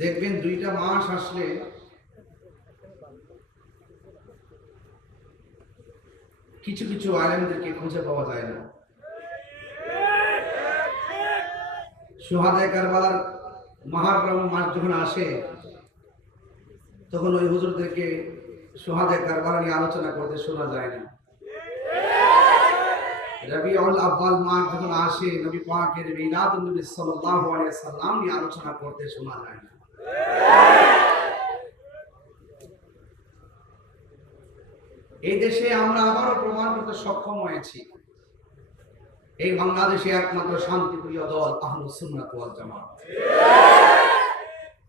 দেখবেন 2টা মাস আসলে কিছু কিছু আলেমদেরকে খুঁজে পাওয়া যায় না। শুহাদায়ে কারবালার মুহররম মাস যখন আসে তখন ওই হুজুরদেরকে শুহাদায়ে কারবালা নিয়ে আলোচনা করতে শোনা যায় না। রবিউল আউয়াল মাস যখন আসে নবী পাকের মিলাদুন নবী সাল্লাল্লাহু আলাইহি ওয়াসাল্লাম নিয়ে আলোচনা করতে শোনা যায় না। এই দেশে আমরা আবারও প্রমাণ করতে সক্ষম হয়েছি এই বাংলাদেশে একমাত্র শান্তিপ্রিয় দল আহলুস সুন্নাত ওয়াল জামাত।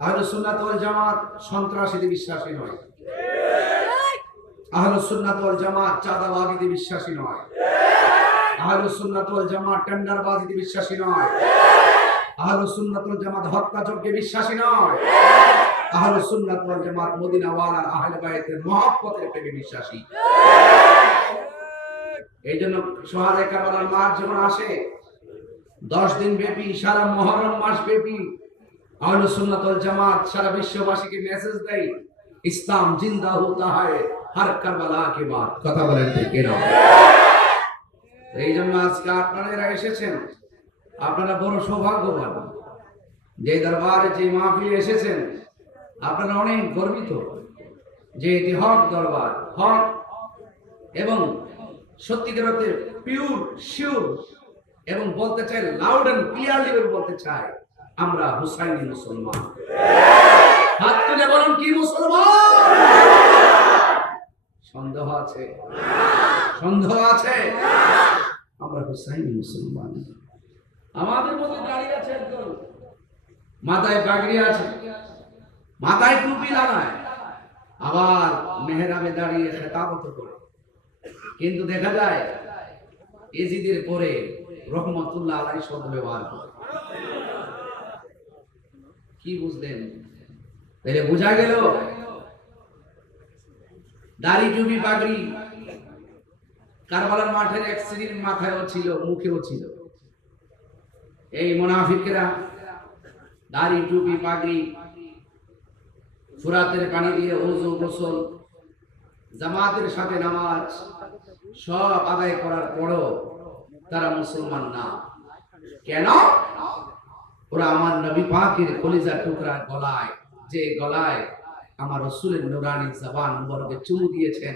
আহলুস সুন্নাত ওয়াল জামাত সন্ত্রাসীতে বিশ্বাসী নয়। আহলুস সুন্নাত ওয়াল জামাত চাঁদাবাজিতে বিশ্বাসী নয়। আহলুস সুন্নাত ওয়াল জামাত টেন্ডারবাজিতে বিশ্বাসী নয়। আহলুস সুন্নাত ওয়াল জামাত হত্যাযজ্ঞে বিশ্বাসী নয়। আহলুস সুন্নাত ওয়াল জামাত মদিনা ওয়ালার আহলে বাইতের মহব্বতের প্রেমে বিশ্বাসী। এইজন্য শুহাদায়ে কারবালার মাস যখন আসে 10 দিন ব্যাপী সারা মুহররম মাস ব্যাপী আহলুস সুন্নাত ওয়াল জামাত সারা বিশ্ববাসীকে মেসেজ দেয়, ইসলাম জিন্দা হোতা হয় হর কারবালা কে বাদ। কথা বলেন ঠিক না? এইজন্য আজকে আপনারা এসেছেন, আপনারা বড় সৌভাগ্যবান। যে দরবারে যে মাহফিলে এসেছেন আপনারা অনেক গর্বিত যে এটি হক দরবার, হক এবং সত্যিকার অর্থে পিওর শিওর, এবং বলতে চাই লাউড এন্ড ক্লিয়ারলি বলতে চাই আমরা হুসাইনি মুসলমান। হাত তুলে বলুন কি মুসলমান? সন্দেহ আছে? সন্দেহ আছে? আমরা হুসাইনি মুসলমান। আমাদের মধ্যে দাঁড়িয়ে আছে একজন, মাথায় পাগড়ি আছে, মাথায় টুপি লাগায়, আবার মেহরাবে দাঁড়িয়ে খেতাবত করে, কিন্তু দেখা যায় এজিদের পরে রহমতুল্লাহ আলাইহি শব্দ ব্যবহার করে। কি বুঝলেন? তাহলে বোঝা গেল দাড়ি টুপি পাগড়ি কারবালার মাঠের এক শ্রেণীর মাথায়ও ছিল, মুখেও ছিল। এই মুনাফিকরা দাড়ি টুপি পাগড়ি ফুরাতের পানি দিয়ে ওযু গোসল জামাতের সাথে নামাজ সব আদায় করার পরও তারা মুসলমান না। কেন? ওরা আমার নবী পাকের কলিজার টুকরা গলায়, যে গলায় আমার রাসূলের নূরানী জবান মুবারকে চুমু দিয়েছেন,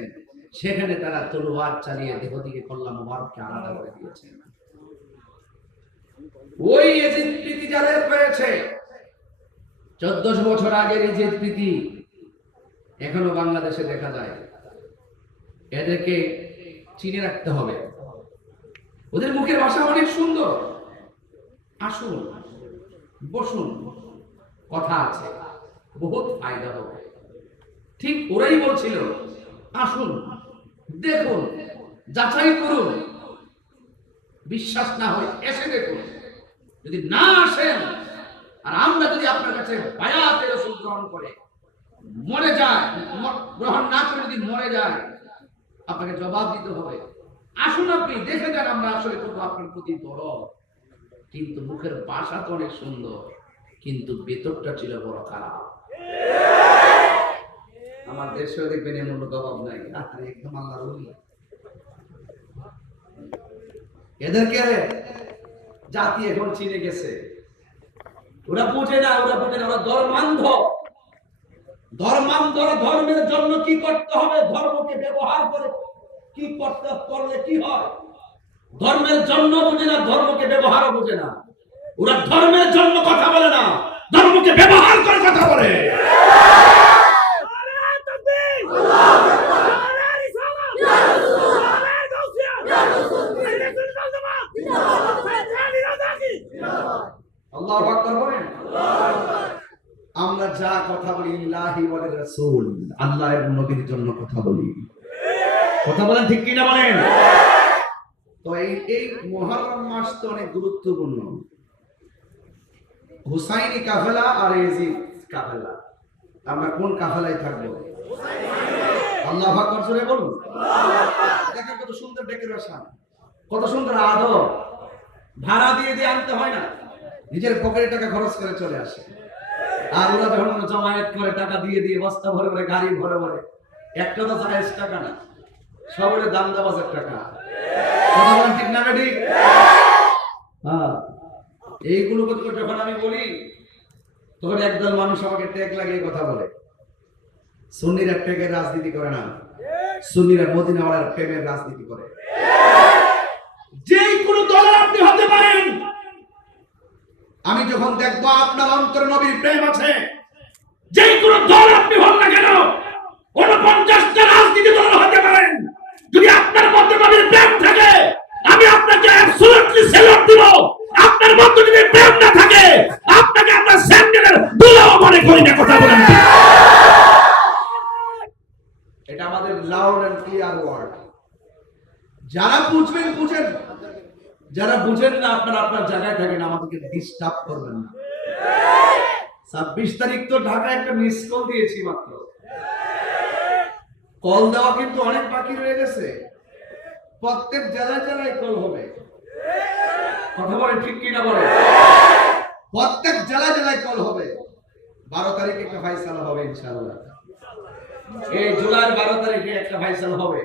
সেখানে তারা তলোয়ার চালিয়ে দেহ থেকে কল্লা মুবারককে আলাদা করে দিয়েছেন। ওই এজিদ প্রীতি যাদের পেয়েছে 1400 বছর আগের এজিদ প্রীতি এখনো বাংলাদেশে দেখা যায়। এদেরকে চিনে রাখতে হবে। ওদের মুখের ভাষা অনেক সুন্দর। আসুন, বসুন, কথা আছে, বহুত ফায়দা হবে। ঠিক ওরাই বলছিল, আসুন, দেখুন, যাচাই করুন, বিশ্বাস না হয় এসে দেখুন। যদি না আসেন আর আমরা যদি আপনার কাছে বায়াতে রাসূল গ্রহণ করে মরে যায়, গ্রহণ না করে যদি মরে যায়, আপনাকে জবাব দিতে হবে। আসুন, আপনি দেখে যান আমরা আসলে কত আপনার প্রতি দরদ। কিন্তু মুখের ভাষা তো অনেক সুন্দর, কিন্তু ভেতরটা ছিল বড় খারাপ। আমার দেশেও দেখবেন এমন জবাব নাই, একদম আল্লাহর ওলি। এদেরকে জাতি এখন চিনে গেছে। ওরা বোঝে না, ওরা ধর্মান্ধ। ধর্মের জন্য কি করতে হবে, ধর্মকে ব্যবহার করে কি করতে করলে কি হয়, ধর্মের জন্য বোঝে না, ধর্মকে ব্যবহারও বোঝে না। ওরা ধর্মের জন্য কথা বলে না, ধর্মকে ব্যবহার করে কথা বলে। আল্লাহু আকবার বলেন। আমরা যা কথা বলি লিল্লাহি ওয়া রাসূল, আল্লাহ এবং নবীর জন্য কথা বলি। কথা বলেন ঠিক কি না বলেন? তো এই মুহররম মাস তো অনেক গুরুত্বপূর্ণ। হুসাইনি কাফেলা আর ইয়াজিদ কাফেলা, আমরা কোন কাফেলায় থাকবো? আল্লাহু আকবার জোরে বলুন। দেখেন কত সুন্দর ডেকোরেশন, কত সুন্দর আদব। ভাড়া দিয়ে আনতে হয় না, নিজের পকেটে টাকা খরচ করে চলে আসে। আর ওরা যখন জমায়েত করে টাকা দিয়ে দিয়ে বস্তা ভরে ভরে গাড়ি ভরে ভরে, একটা তো জায়েজ টাকা না, সবরে দাম দাবাজের টাকা। কথা বলেন ঠিক না ঠিক? হ্যাঁ, এইগুলো যখন আমি বলি তখন একদল মানুষ আমাকে ট্যাগ লাগিয়ে কথা বলে। সুন্নিরা ট্যাগের রাজনীতি করে না, সুন্নিরা মদিনাওয়ালার প্রেমের রাজনীতি করে। যেই কোনো দলের আপনি হতে পারেন, আমি যখন দেখবো আপনার অন্তরে নবীর প্রেম আছে, যেই কোনো দল আপনি হন না কেন, 49টা রাজনীতি দল হতে পারেন, যদি আপনার মধ্যে নবীর প্রেম থাকে আমি আপনাকে অ্যাবসলিউটলি স্যালুট দিব। আপনার মধ্যে যদি প্রেম না থাকে আপনাকে আমরা স্যান্ডেলের দুলাও মনে করি না। কথা বলেন, এটা আমাদের লাউড এন্ড ক্লিয়ার ওয়ার্ড। যারা বুঝবেন বুঝেন, যারা বুঝেন না আপনারা আপনার জায়গায় থাকেন, আমাদেরকে ডিস্টার্ব করবেন না। 26 তারিখ তো ঢাকায় একটা মিস কল দিয়েছি মাত্র, কল দেওয়া কিন্তু অনেক বাকি রয়ে গেছে। প্রত্যেক জেলায় জেলায় কল হবে। কথা বলে ঠিক কিনা বলে? প্রত্যেক জেলায় জেলায় কল হবে। 12 তারিখে একটা ফাইসালা হবে ইনশাআল্লাহ। এই জুলাইয়ের 12 তারিখে একটা ফাইসালা হবে।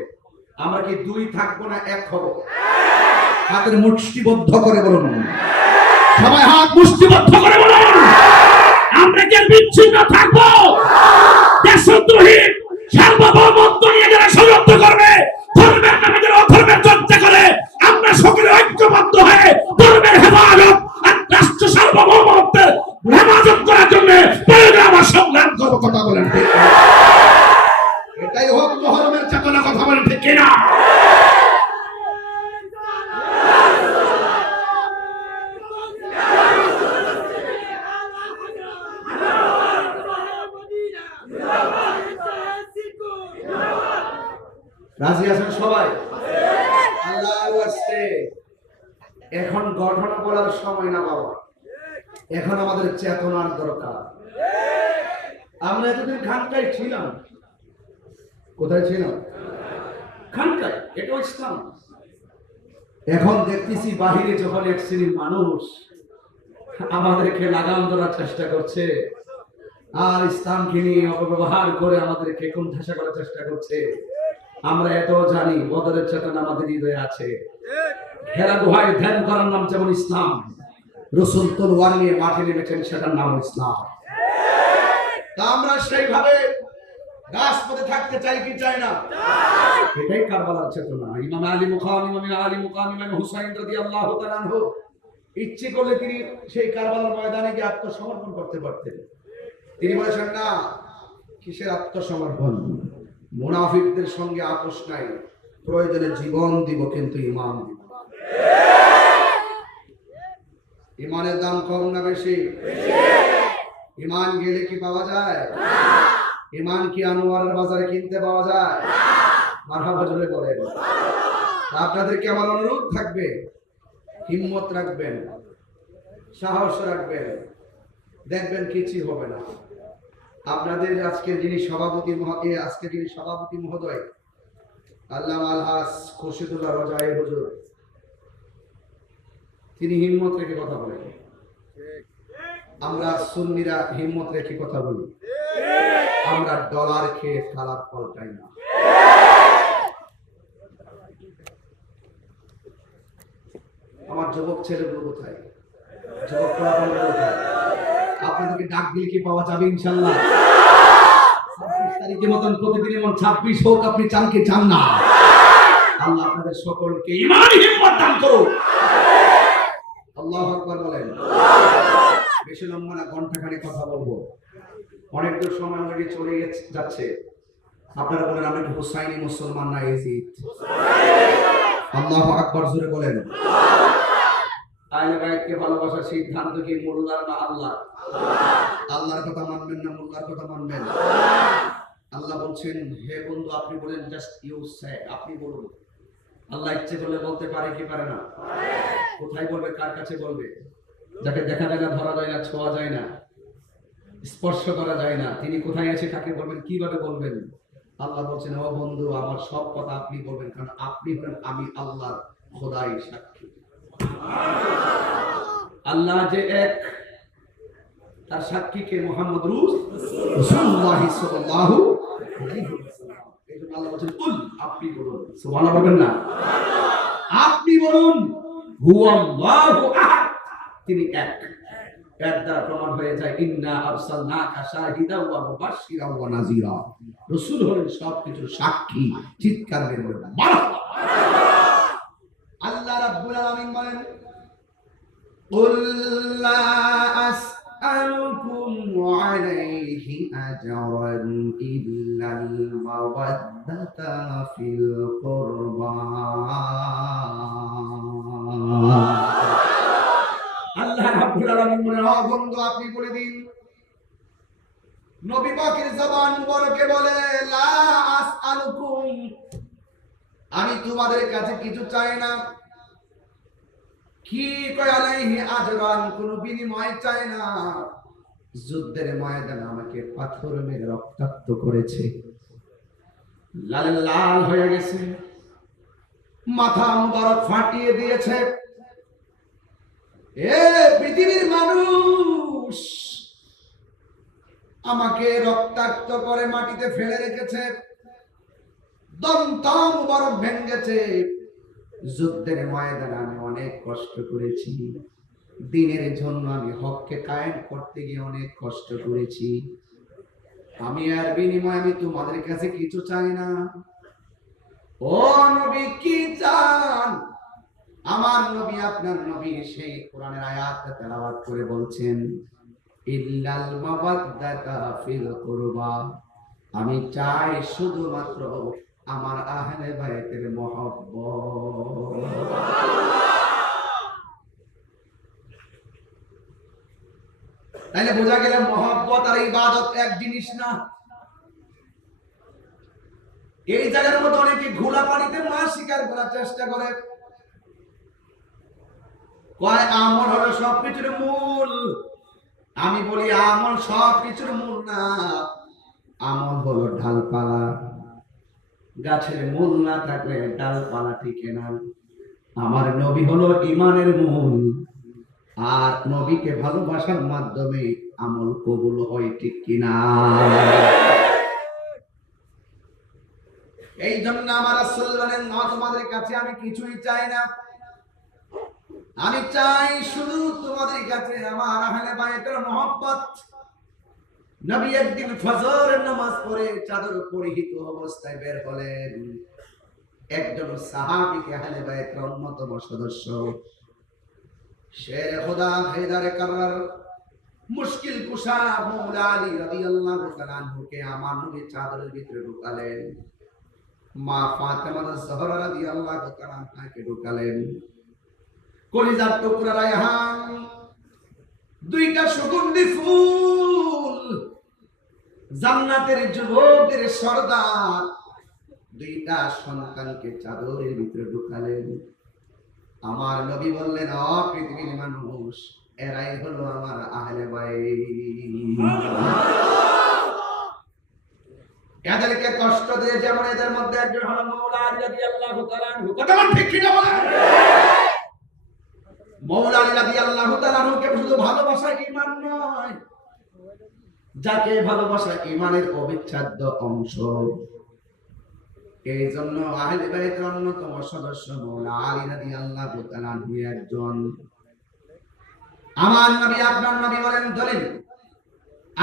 আমরা কি দুই থাকবো না এক হব? হাতের মুষ্টিবদ্ধ করে বলুন, সবাই হাত মুষ্টিবদ্ধ করে বলুন, আমরা কি বিচ্ছিন্ন থাকবো? দেশদ্রোহী সার্বভৌমত্ব নিয়ে যারা ষড়যন্ত্র করবে, ধর্মের নামে যারা অধর্মের চর্চা করে, আমরা সকলে ঐক্যবদ্ধ হয়ে ধর্মের হেফাজত আর রাষ্ট্র সার্বভৌমত্বের হেফাজত করার জন্য প্রয়োজন আমার সংগ্রাম করবো। কথা বলেন ঠিক? এটাই হোক ধর্মের চেতনা। কথা বলেন ঠিক কিনা? রাজি আছেন সবাই? আল্লাহর ওয়াস্তে এখন ঘটনা বলার সময় না বাবা, এখন আমাদের চেতনার দরকার। আমরা এতদিন খানকায় ছিলাম। কোথায় ছিলাম? খানকায়। এটা ইসলাম। এখন দেখতেছি বাহিরে যখন এক শ্রেণীর মানুষ আমাদেরকে লাগাম ধরার চেষ্টা করছে আর ইসলামকে নিয়ে অপব্যবহার করে আমাদেরকে কোণঠাসা করার চেষ্টা করছে, আমরা এটাও জানি বদরের চেতনা আমাদের হৃদয়ে আছে। হেরা গুহায় ধ্যান করার নাম যেমন ইসলাম, রাসূল তলোয়ার নিয়ে মাঠে নেমেছেন, সেটার নাম ইসলাম। তা আমরা সেইভাবে রাজপথে থাকতে চাই কি চাই না? এটাই কারবালার চেতনা। ইমাম আলী মুকাম, ইমাম হুসাইন রাদিয়াল্লাহু তাআলা আনহু ইচ্ছে করলে তিনি সেই কারবালার ময়দানে গিয়ে আত্মসমর্পণ করতে পারতেন। তিনি বলেছেন না, কিসের আত্মসমর্পণ? মুনাফিকদের সঙ্গে আপোষ নাই, প্রয়োজনে জীবন দিব কিন্তু ঈমান দিব না। ঈমানের দাম কম না বেশি? ঈমান গেলে কি পাওয়া যায়? ঈমান কি আনোয়ারের বাজারে কিনতে পাওয়া যায়? মারহাবা জোরে বলেন। আপনাদেরকে আমার অনুরোধ থাকবে, হিম্মত রাখবেন, সাহস রাখবেন, দেখবেন কিছুই হবে না। আপনাদের আজকের যিনি সভাপতি মহোদয় আল্লামা আলহাজ খুরশিদুল্লাহ রোজাই হুজুর, তিনি হিম্মত রেখে কথা বলেন। আমরা সুন্নিরা হিম্মত রেখে কথা বলি। আমরা ডলার খেয়ে খারাপ পাল্টাই না। আমার যুবক ছেলেগুলো কোথায়? যুবক পোলাপানরা কোথায়? আপনাদেরকে ডাক দিলে কি পাওয়া যাবে ইনশাআল্লাহ? 26 তারিখের মতন প্রতিদিনের মন 26 হোক, আপনি চান কি চান না? আল্লাহ আপনাদের সকলকে ঈমান হিম্মত দান করুন। আল্লাহু আকবার বলেন। বেশি লম্বা না, ঘন্টাখানেক কথা বলবো। অনেক দূর সময় অলরেডি চলে যাচ্ছে। আপনারা বলেন আমরা কি হুসাইনি মুসলমান না ইয়াজিদ? আল্লাহু আকবার জোরে বলেন। আহলে বাইতকে ভালোবাসার সিদ্ধান্ত কি মোল্লার না আল্লাহ? আল্লাহর কথা মানবেন না মোল্লার কথা মানবেন? আল্লাহ বলছেন, হে বন্ধু আপনি বলেন, জাস্ট ইউ সে, আপনি বলুন। আল্লাহ ইচ্ছে করলে বলতে পারে কি পারে না? কোথায় বলবে, কার কাছে বলবে? যাকে দেখা যায় না, ধরা যায় না, ছোঁয়া যায় না, স্পর্শ করা যায় না, তিনি কোথায় আছে কাকে বলবেন, কিভাবে বলবেন? আল্লাহ বলছেন, ও বন্ধু আমার সব কথা আপনি বলবেন, কারণ আপনি হলেন আমি আল্লাহর খোদাই সাক্ষী। আল্লাহ যে এক, তার সাক্ষী কে? মুহাম্মদ রাসূলুল্লাহ সাল্লাল্লাহু আলাইহি ওয়াসাল্লাম। এইজন্য আল্লাহ বলেন কুল, আপনি বলুন, সুবহানাল্লাহ বলবেন না? আপনি বলুন হুয়াল্লাহু আহাদ, তিনি এক। এর দ্বারা প্রমাণ হয়ে যায় ইন্না আরসালনাকা শাহিদাও ওয়া মুবাশশিরাও ওয়া নাযীরা। রাসূল হলেন সবকিছুর সাক্ষী। চিৎকার করে বলেন মারহাবা। আল্লাহ রাব্বুল আলামিন বলেন কুল লা আসআলুকুম আলাইহি আজরান ইল্লাল মাওয়াদ্দাতা ফিল কুরবা। আল্লাহ রাব্বুল আলামিন বলেন, ও বন্ধু আপনি বলে দিন, নবী পাকের জবান মুবারকে বলে লা আসআলুকুম, আমি তোমাদের কাছে কিছু চাই না। কি কয়? আলাইহি আজরান, কোন বিনিময় চাই না। যুদ্ধের ময়দানে আমাকে পাথর মেরে রক্তাক্ত করেছে, লাল লাল হয়ে গেছে, মাথা মুবারক ফাটিয়ে দিয়েছে। এ পৃথিবীর মানুষ আমাকে রক্তাক্ত করে মাটিতে ফেলে রেখেছে, দন্ত মুবারক ভেঙেছে। যুদ্ধের ময়দানে আমি অনেক কষ্ট করেছি, দিনের জন্য আমি হককে কায়েম করতে গিয়ে অনেক কষ্ট করেছি। আমি আর বিনিময়ে আমি তোমাদের কাছে কিছু চাই না। ও নবী কি চান? আমার নবী আপনার নবী সেই কোরআনের আয়াত তেলাওয়াত করে বলছেন ইল্লাল মাওয়াদ্দাতা ফিল কুরবা, আমি চাই শুধুমাত্র আমার আহলে বাইতের মহব্বত। তাইলে বোঝা গেল মহব্বত আর ইবাদত এক জিনিস না। এই জায়গার মধ্যে অনেকে ঘোলা পানিতে মাছ শিকার করার চেষ্টা করে, কয় আমল হলো সবকিছুর মূল। আমি বলি আমল সবকিছুর মূল না, আমল হলো ডালপালা। গাছের মূল না থাকলে ডালপালা টিকে না। আমার নবী হলো ঈমানের মূল, আর নবীকে ভালোবাসার মাধ্যমে আমল কবুল হয়, ঠিক কিনা? এই জন্য আমার রাসূল বলেন, না তোমাদের কাছে আমি কিছুই চাই না, আমি চাই শুধু তোমাদের কাছে আমার আহলে বাইতের মহব্বত। নবী একদিন ফজরের নামাজ পড়ে চাদর পরিহিত অবস্থায় বের হলেন। একজন সাহাবীকে আহলে বাইতের অন্যতম সদস্য শের খোদা হায়দারে কাররার মুশকিল কুশা মওলা আলী রাদিয়াল্লাহু তাআলা আনহুকে আমার নবী চাদরের ভিতরে ঢুকালেন। মা ফাতেমা জোহরা রাদিয়াল্লাহু তাআলা আনহাকে ঢুকালেন। কলিজার টুকরা রায়হান, দুইটা সুগন্ধি ফুল, জান্নাতের যুবকদের সর্দার, দুইটা সন্তানকে চাদরের ভিতরে ঢুকালেন। আমার নবী বললেন, ও পৃথিবীর মানুষ, এরাই হলো আমার আহলে বাইত। এদেরকে কষ্ট দিয়ে যেমন এদের মধ্যে একজন হলো মওলা আলী রাদিয়াল্লাহু তাআলা আনহু। কথা বল ঠিক কিনা বলেন? মওলা আলী রাদিয়াল্লাহু তাআলা আনহুকে শুধু ভালোবাসা ঈমান নয়, যাকে ভালোবাসা ঈমানের অবিচ্ছেদ্য অংশ। এই জন্য আহলে বাইতের অন্যতম সদস্য মওলা আলী রাদিয়াল্লাহু তাআলা আনহু একজন। আমার নবী আপনার নবী বলেন দলিল,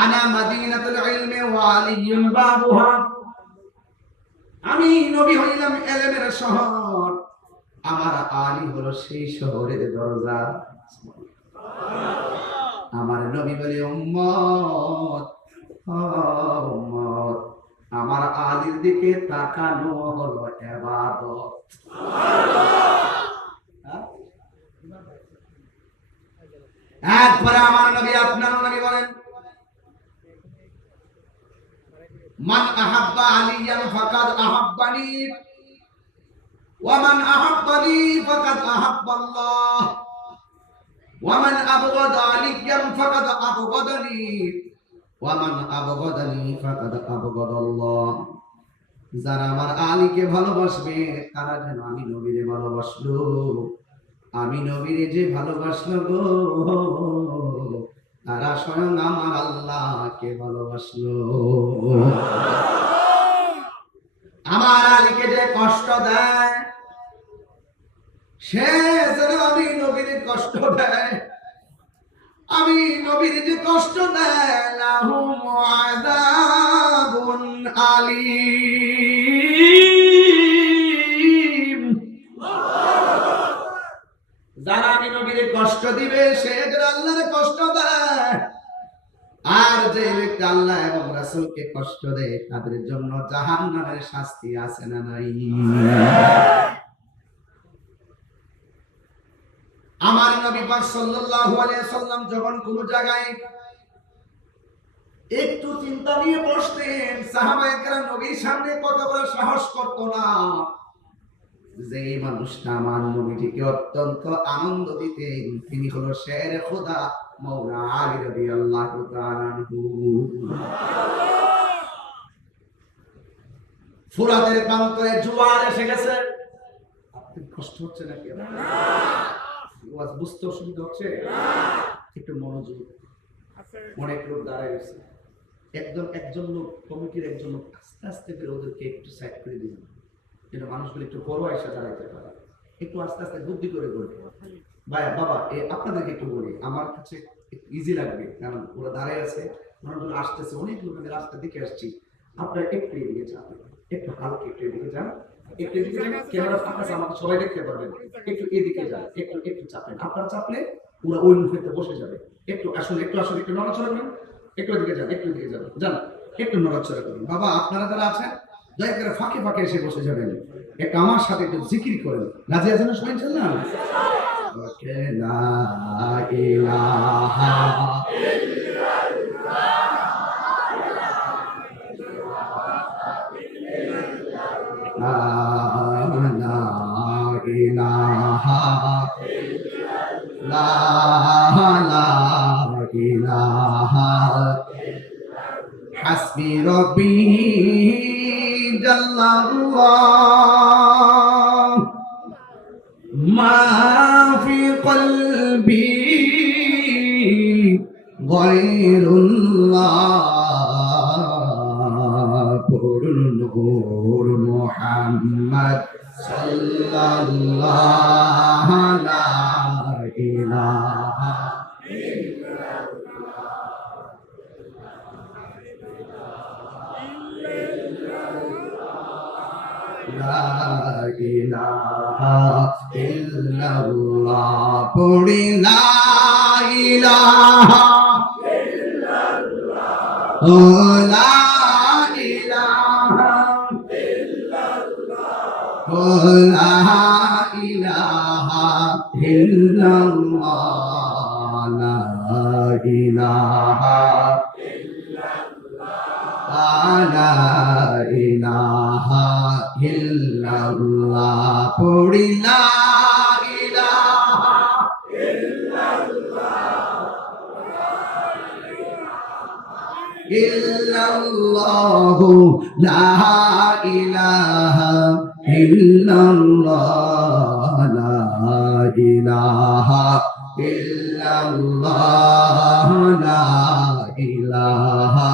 আনা মাদিনাতুল ইলমি ওয়া আলিয়্যুন বাবুহা, আমি নবী হইলাম ইলমের শহর, আমার আলী হলো সেই শহরের দরজা। আমার নবী বলে উম্মত, উম্মত, আমার আলীর দিকে তাকানো হলো ইবাদত। একবার আমার নবী আপনার নবী বলেন, মান আহাব্বা আলিয়ান ফাকাদ আহাব্বানি ওয়া মান আহাব্বানি ফাকাদ আহাব্বাল্লাহ ওয়া মান আবগাদা আলিয়ান ফাকাদ আবগাদানি ওয়া মান আবগাদানি ফাকাদ আবগাদাল্লাহ। যারা আমার আলীকে ভালোবাসবে তারা যেন আমি নবীরে ভালোবাসলো, আমি নবীরে যে ভালোবাসলো গো, তারা স্বয়ং আমার আল্লাহকে ভালোবাসলো। আমার আলীকে যে কষ্ট দেয়, সে যেন আমি নবীর কষ্ট দেয়। আমি নবীর যে কষ্ট দেয়, লাহুম আযাবুন আলীম। যারা আমি নবীর কষ্ট দিবে, সে যেন আল্লাহর কষ্ট দেয়। আর যে ব্যক্তি আল্লাহ এবং রাসূলকে কষ্ট দেয়, তাদের জন্য জাহান্নামের শাস্তি আছে না নাই? আমার নবী পাক সাল্লাল্লাহু আলাইহি ওয়াসাল্লাম যখন কোন জায়গায় একটু চিন্তা নিয়ে বসতেন, সাহাবায়ে কেরাম নবীর সামনে কত বড় সাহস করত না। যে মানুষটা আমার নবীকে অত্যন্ত আনন্দ দিতেন, তিনি হলো শেরে খোদা মাওলা আলী রাদিয়াল্লাহু তাআলা আনহু। ফুরাতের প্রান্তরে জোয়ার এসে গেছে। আপনার কষ্ট হচ্ছে নাকি? ওয়াজ বুঝতে অসুবিধা হচ্ছে? একটু মনোযোগ। অনেক লোক দাঁড়ায় গেছে। একজন লোক, কমিটির একজন লোক আস্তে আস্তে করে ওদেরকে একটু সাইড করে দিন, যেন মানুষগুলো একটু বড় এসে দাঁড়াইতে পারে। একটু আস্তে আস্তে বুদ্ধি করে বলবে। ভাইয়া বাবা, আপনাদেরকে একটু বলি, আমার কাছে একটু ইজি লাগবে, কারণ ওরা দাঁড়ায় আছে, মানুষগুলো আসতেছে, অনেক লোক আমি রাস্তা দিকে আসছি। আপনারা একটু এদিকে যান, একটু হালকা একটু এদিকে যান, একটু এদিকে যান। ক্যামেরা ফাঁকা আছে, আমাকে সবাই দেখতে পারবেন। একটু এদিকে যান, একটু একটু চাপেন। আপনারা চাপলে ওরা ওই মুখেতে বসে যাবে। একটু আসুন, একটু আসুন, একটু নড়াচড়া করুন। একটু এদিকে যান, একটু এদিকে যান, যান, একটু নড়াচড়া করুন। বাবা, আপনারা যারা আছেন দয়া করে ফাঁকে ফাঁকে এসে বসে যাবেন। একটু আমার সাথে একটু জিকির করেন। রাজি আছেন না? শুনছেন না? লা ইলাহা হাসবি রব্বি জাল্লাল্লাহ মা ফি কলবি গায়রুল্লাহ পড়ুন নূর মুহাম্মদ সাল্লাল্লাহু লা ইলাহা লা ইলাহা ইল্লাল্লাহ পড়ি লা ইলাহা ইল্লাল্লাহ ও লা ইলাহা ইল্লাল্লাহ ও লা ইলাহা ইল্লাল্লাহ লা ইলাহা লা ইলাহা ইল্লাল্লাহ পড়ি লা ইলাহা ইল্লাল্লাহ লা ইলাহা ইল্লাল্লাহ লা ইলাহা ইল্লাল্লাহ লা ইলাহা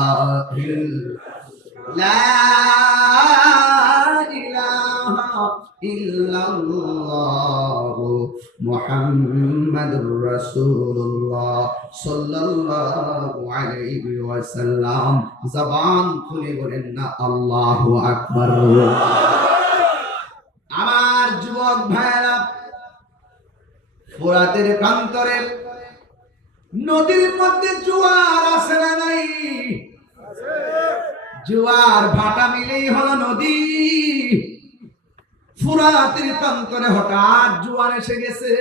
লা ইলাহা ইল্লাল্লাহ মুহাম্মাদুর রাসূলুল্লাহ সাল্লাল্লাহু আলাইহি ওয়াসাল্লাম। জবান খুলে বলেন না আল্লাহু আকবার। আমার যুবক ভাইরা, ফোরাতের প্রান্তরে নদীর মধ্যে জোয়ার আসে না নাই? জোয়ার ভাটা মিলেই হলো নদী। ফুরাতের প্রান্তরে হঠাৎ জোয়ার এসে গেছে।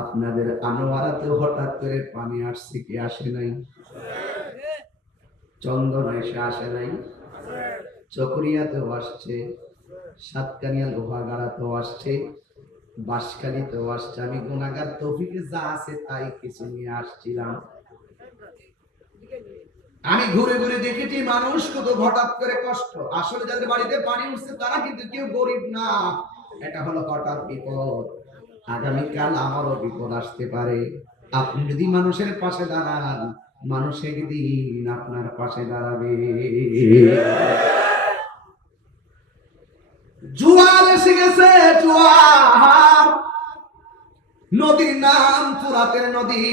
আপনাদের আনোয়ারাতে হঠাৎ করে পানি আসছে কি আসে নাই? চন্দনা এসে আসে নাই? চকরিয়াতেও আসছে, সাতকানিয়া লোহাগাড়াতেও আসছে, বাঁশখালীতেও আসছে। আমি গুনাহগার, তৌফিকে যা আছে তাই কিছু নিয়ে আসছিলাম। আমি ঘুরে ঘুরে দেখেছি মানুষ কত হঠাৎ করে কষ্ট। আসলে যাদের বাড়িতে পানি উঠছে তারা কিন্তু কেউ গরিব না। এটা হলো হঠাৎ বিপদ। আগামীকাল আমারও বিপদ আসতে পারে। আপনি যদি মানুষের পাশে দাঁড়ান, মানুষ একদিন আপনার পাশে দাঁড়াবে। জোয়ার এসে গেছে, জোয়ার। নদীর নাম ফুরাতের নদী।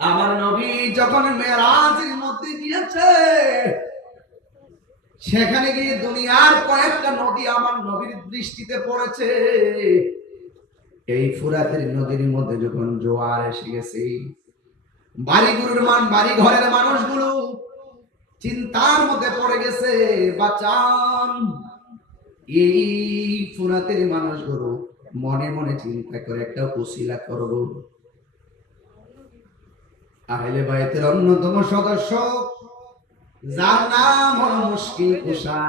আমার নবী যখন মেরাজের মধ্যে গিয়েছে, সেখানে গিয়ে দুনিয়ার কয়েকটা নদী আমার নবীর দৃষ্টিতে পড়েছে। এই ফুরাতের নদীর মধ্যে যখন জোয়ার এসে গেছে, বাড়ি ঘরের মানুষগুলো চিন্তার মধ্যে পড়ে গেছে। বাঁচান! এই ফুরাতের মানুষগুলো মনে মনে চিন্তা করে একটা উসিলা করব। আহলে বাইতের অন্যতম সদস্য, যার নাম হলো মুশকিল কুশা,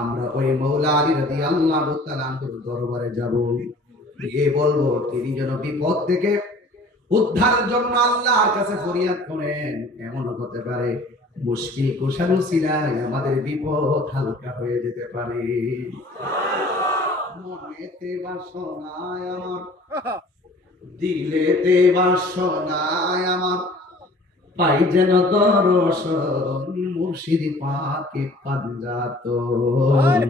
আমরা ওই মৌলা আলী রাদিয়াল্লাহু তাআলা আনহুর দরবারে যাব, গিয়ে বলবো তিনি যেন বিপদ থেকে উদ্ধারের জন্য আল্লাহর কাছে ফরিয়াদ করেন। এমন হতে পারে মুশকিল কুশার উসিলায় আমাদের বিপদ হালকা হয়ে যেতে পারে। মনেতে বাসনায় আমার, দিলেতে বাসনায় আমার, পাই যেন দর্শন মুর্শিদ পাকে পাঞ্জাতন,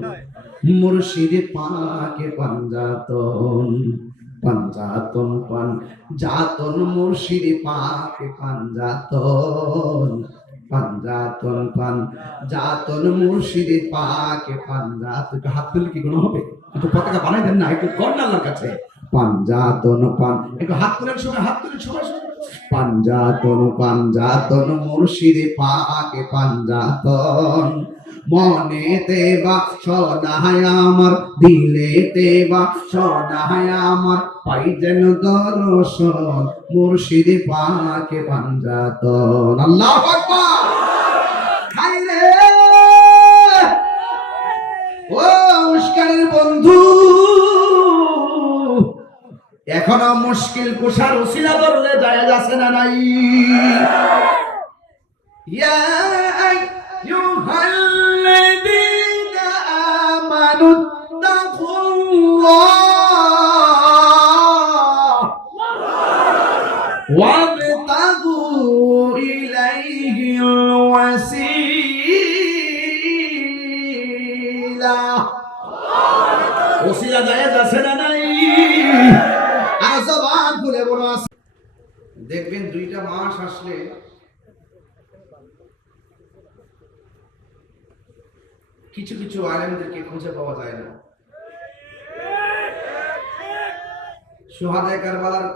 মুর্শিদ পাকে পাঞ্জাতন, পাঞ্জাতন পাঞ্জাতন মুর্শিদ পাকে পাঞ্জাতন, পাঞ্জাতন পাঞ্জাতন মুর্শিদ পাকে পাঞ্জাতন। একটু হাত তুলে কি গুণ হবে? একটু পতাকা বানাই দেন না, একটু কর না আল্লাহর কাছে। পাঞ্জাতন একটু হাত তুলেন সবাই, হাত তুলেন সবাই। পাঞ্জাতন পাঞ্জাতন মুর্শিদ পাকে পাঞ্জাতন, মনেতে বাসনায় আমার, দিলেতে বাসনায় আমার, পাই যেন দর্শন মুর্শিদ পাকে পাঞ্জাতন। আল্লাহু আকবার! হায়রে ও মুশকিলের বন্ধু, এখনো মুশকিল কুশার উসিলা ধরলে যায় যাচ্ছে না নাই? ইয়া আইয়ুহাল্লাযীনা আমানু তাকুল্লাহ ওয়াবতাগু ইলাইহিল ওয়াসিলা। উসিলা যায় যাচ্ছে না নাই? দেখবেন 2টা মাস আসলে কিছু কিছু আলেমদেরকে খুঁজে পাওয়া যায় না। শুহাদায়ে কারবালার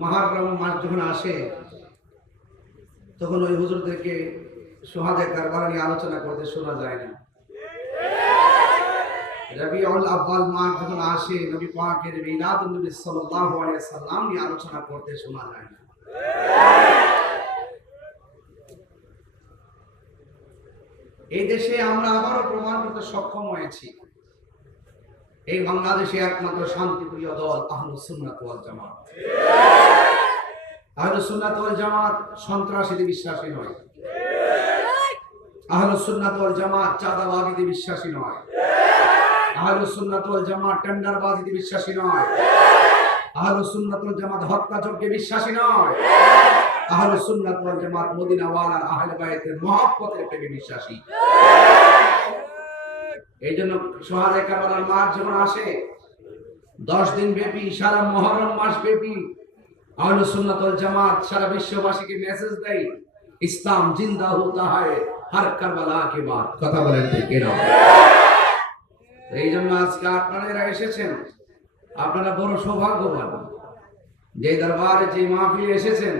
মুহররম মাস যখন আসে, তখন ওই হুজুরদেরকে শুহাদায়ে কারবালা নিয়ে আলোচনা করতে শোনা যায় না। রবিউল আউয়াল মাস যখন আসে, নবী পাকের মিলাদুন নবী সাল্লাল্লাহু আলাইহি ওয়াসাল্লাম নিয়ে আলোচনা করতে শোনা যায় না। এই দেশে আমরা আবারও প্রমাণ করতে সক্ষম হয়েছি, এই বাংলাদেশে একমাত্র শান্তিপ্রিয় দল আহলুস সুন্নাত ওয়াল জামাত। আহলুস সুন্নাত ওয়াল জামাত সন্ত্রাসীতে বিশ্বাসী নয়। আহলুস সুন্নাত ওয়াল জামাত চাঁদাবাজিতে বিশ্বাসী নয়। আহলুস সুন্নাত ওয়াল জামাত টেন্ডারবাজিতে বিশ্বাসী নয়। আহলুস সুন্নাত ওয়াল জামাত হত্যাযজ্ঞে বিশ্বাসী নয়। আহলুস সুন্নাত ওয়াল জামাত মদিনা ওয়ালার আহলে বাইতের মহব্বতের প্রেমে বিশ্বাসী। এইজন্য শুহাদায়ে কারবালার মাস যখন আসে, 10 দিন ব্যাপী, সারা মুহররম মাস ব্যাপী আহলুস সুন্নাত ওয়াল জামাত সারা বিশ্ববাসীকে মেসেজ দেয়, ইসলাম জিন্দা হোতা হয় হর কারবালা কে বাদ। কথা বলেন ঠিক না? এই জন্য আজকে আপনারা এসেছেন, আপনারা বড় সৌভাগ্যবান। যে দরবারে যে মাহফিলে এসেছেন,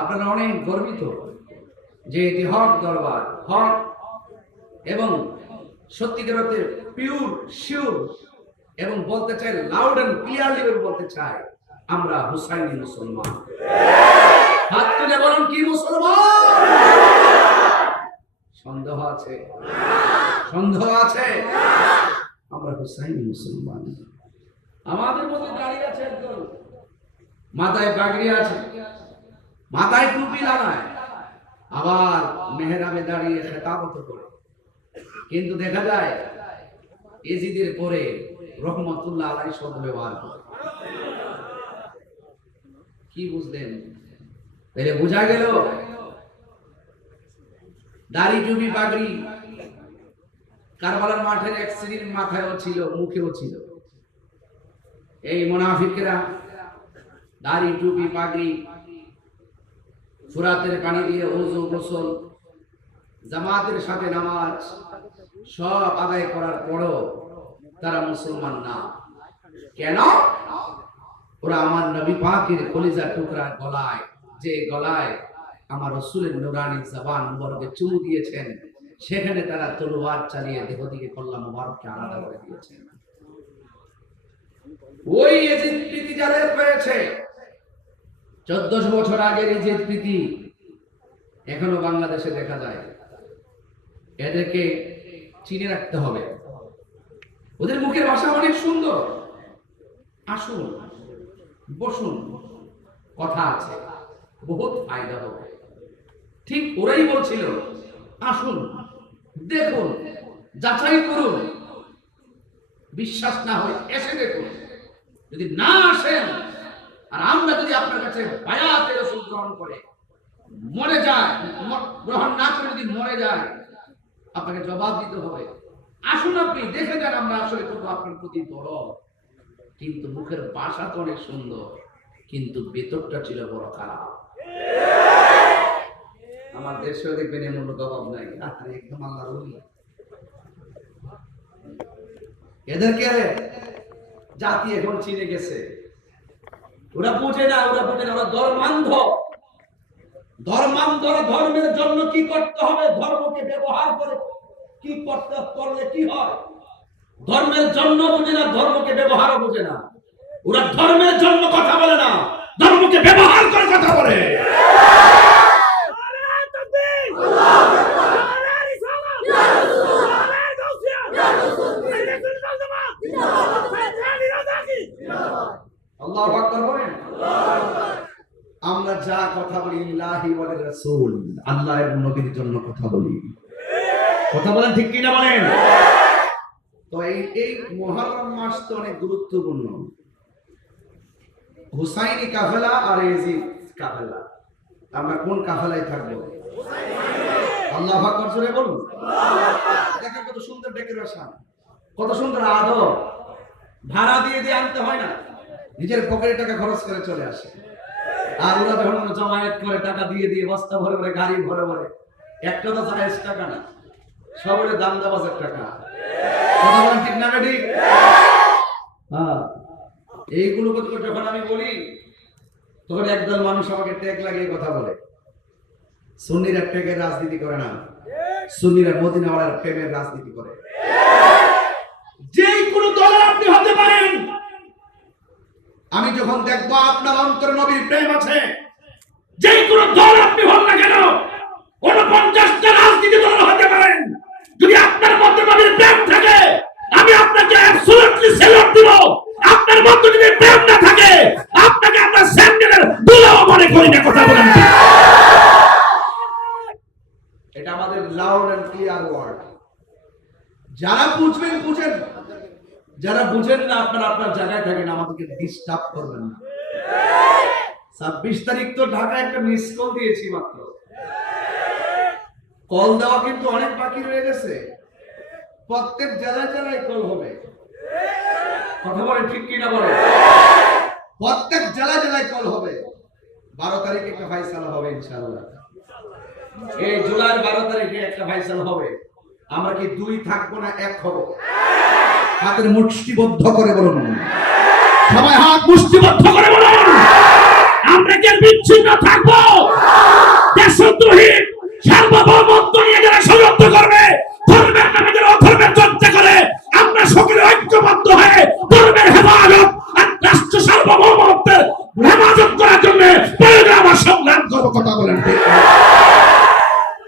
আপনারা অনেক গর্বিত যে এটি হক দরবার, হক এবং সত্যিকার অর্থে পিওর শিওর, এবং বলতে চাই লাউড এন্ড ক্লিয়ারলি বলতে চাই, আমরা হুসাইনি মুসলমান। হাত তুলে বলুন, কি মুসলমান? সন্দেহ আছে? সন্দেহ আছে? আমরা হুসাইনি মুসলমান। আমাদের মধ্যে দাঁড়িয়ে আছে একজন, মাথায় পাগড়ি আছে, মাথায় টুপি লাগায়, আবার মেহরাবে দাঁড়িয়ে খেতাবত করে, কিন্তু দেখা যায় এজিদের পরে রহমতুল্লাহ আলাইহি শব্দ ব্যবহার করে। কি বুঝলেন? তাহলে বোঝা গেল দাড়ি টুপি পাগড়ি কারবালার মাঠের এক শ্রেণীর মাথায়ও ছিল, মুখেও ছিল। এই মুনাফিকরা দাড়ি টুপি পাগড়ি, ফুরাতের পানি দিয়ে ওযু গোসল, জামাতের সাথে নামাজ সব আদায় করার পরও তারা মুসলমান না। কেন? ওরা আমার নবী পাকের কলিজার টুকরা গলায়, যে গলায় আমার রাসূলের নূরানী জবান মুবারকে চুমু দিয়েছেন, সেখানে তারা তলোয়ার চালিয়ে দেহ থেকে কল্লা মুবারককে আলাদা করে দিয়েছেন। ওই ইয়াজিদ প্রীতি যাদের পেয়েছে 1400 বছর আগের ইয়াজিদ প্রীতি এখনো বাংলাদেশে দেখা যায়। এদেরকে চিনে রাখতে হবে। ওদের মুখের ভাষা অনেক সুন্দর। আসুন, বসুন, কথা আছে, বহুত ফায়দা হবে। ঠিক ওরাই বলছিল, আসুন, দেখুন, যাচাই করুন, বিশ্বাস না হয় এসে দেখুন। যদি না আসেন আর আমরা যদি আপনার কাছে বায়াতে রাসূল গ্রহণ করে মরে যায়, গ্রহণ না করে যদি মরে যায়, আপনাকে জবাব দিতে হবে। আসুন, আপনি দেখে যান আমরা আসলে করবো আপনার প্রতি দরদ। কিন্তু মুখের ভাষা তো অনেক সুন্দর, কিন্তু ভেতরটা ছিল বড় খারাপ। আমার দেশেও দেখবেন এমন জবাব নাই, একদম আল্লাহর ওলি। এদেরকে জাতি এখন চিনে গেছে। ওরা বোঝে না, ওরা ধর্মান্ধ। ধর্মের জন্য কি করতে হবে, ধর্মকে ব্যবহার করে কি করলে কি হয়, ধর্মের জন্য বোঝে না, ধর্মকে ব্যবহারও বোঝে না। ওরা ধর্মের জন্য কথা বলে না, ধর্মকে ব্যবহার করে কথা বলে। আল্লাহু আকবার বলেন। আমরা যা কথা বলি লিল্লাহি ওয়া রাসূল, আল্লাহ এবং নবীর জন্য কথা বলি। কথা বলেন ঠিক কি না বলেন? তো এই মুহররম মাস তো অনেক গুরুত্বপূর্ণ। হুসাইনি কাফেলা আর ইয়াজিদ কাফেলা, আমরা কোন কাফেলায় থাকবো? আল্লাহু আকবার জোরে বলুন। দেখেন কত সুন্দর ডেকোরেশন, কত সুন্দর আদব। ভাড়া দিয়ে আনতে হয় না, নিজের পকেটে টাকা খরচ করে চলে আসে। আর ওরা যখন জমায়েত করে টাকা দিয়ে বস্তা ভরে ভরে, গাড়ি ভরে ভরে, একটা তো জায়েজ টাকা না, সবরে দান্দাবাজের টাকা। কথা বলেন ঠিক না ঠিক? হ্যাঁ, এইগুলো যখন আমি বলি তখন একদল মানুষ আমাকে ট্যাগ লাগিয়ে কথা বলে। সুন্নিরা ট্যাগের রাজনীতি করে না, সুন্নিরা মদিনাওয়ালার প্রেমের রাজনীতি করে। যেই কোনো দলের আপনি হতে পারেন, আমি যখন দেখবো আপনার অন্তরে নবীর প্রেম আছে, যেই কোনো দল আপনি হন না কেন, 49টা রাজনীতি দল হতে পারেন, যদি আপনার মধ্যে নবীর প্রেম থাকে, আমি আপনাকে অ্যাবসলিউটলি স্যালুট দিব। আপনার মধ্যে যদি প্রেম না থাকে, আপনাকে আমরা স্যান্ডেলের দুলাও মনে করি না। কথা বলেন, এটা আমাদের লাউড এন্ড ক্লিয়ার ওয়ার্ড। যারা বুঝবেন বুঝেন, যারা বুঝেন না আপনারা আপনার জায়গায় থাকেন, আমাদেরকে ডিস্টার্ব করবেন না। 26 তারিখ তো ঢাকায় একটা মিস কল দিয়েছি মাত্র। কল দেওয়া কিন্তু অনেক বাকি রয়ে গেছে। প্রত্যেক জেলায় জেলায় কল হবে। কথা বলেন ঠিক কি না বলেন? প্রত্যেক জেলায় জেলায় কল হবে। 12 তারিখে একটা ফাইসালা হবে ইনশাআল্লাহ। এই জুলাই 12 তারিখে একটা ফাইসালা হবে। আমরা কি দুই থাকবো না এক হব? হাতের মুষ্টিবদ্ধ করে বলুন, সবাই হাত মুষ্টিবদ্ধ করে বলুন, আমরা কি বিচ্ছিন্ন থাকবো? দেশদ্রোহী সার্বভৌমত্ব নিয়ে যারা ষড়যন্ত্র করবে, ধর্মের নামে যারা অধর্মের চর্চা করে, আমরা সকলে ঐক্যবদ্ধ হয়ে ধর্মের হেফাজত আর রাষ্ট্র সার্বভৌমত্বের হেফাজত করার জন্য প্রয়োজন আমার সংগ্রাম করবো। কথা বলেন ঠিক?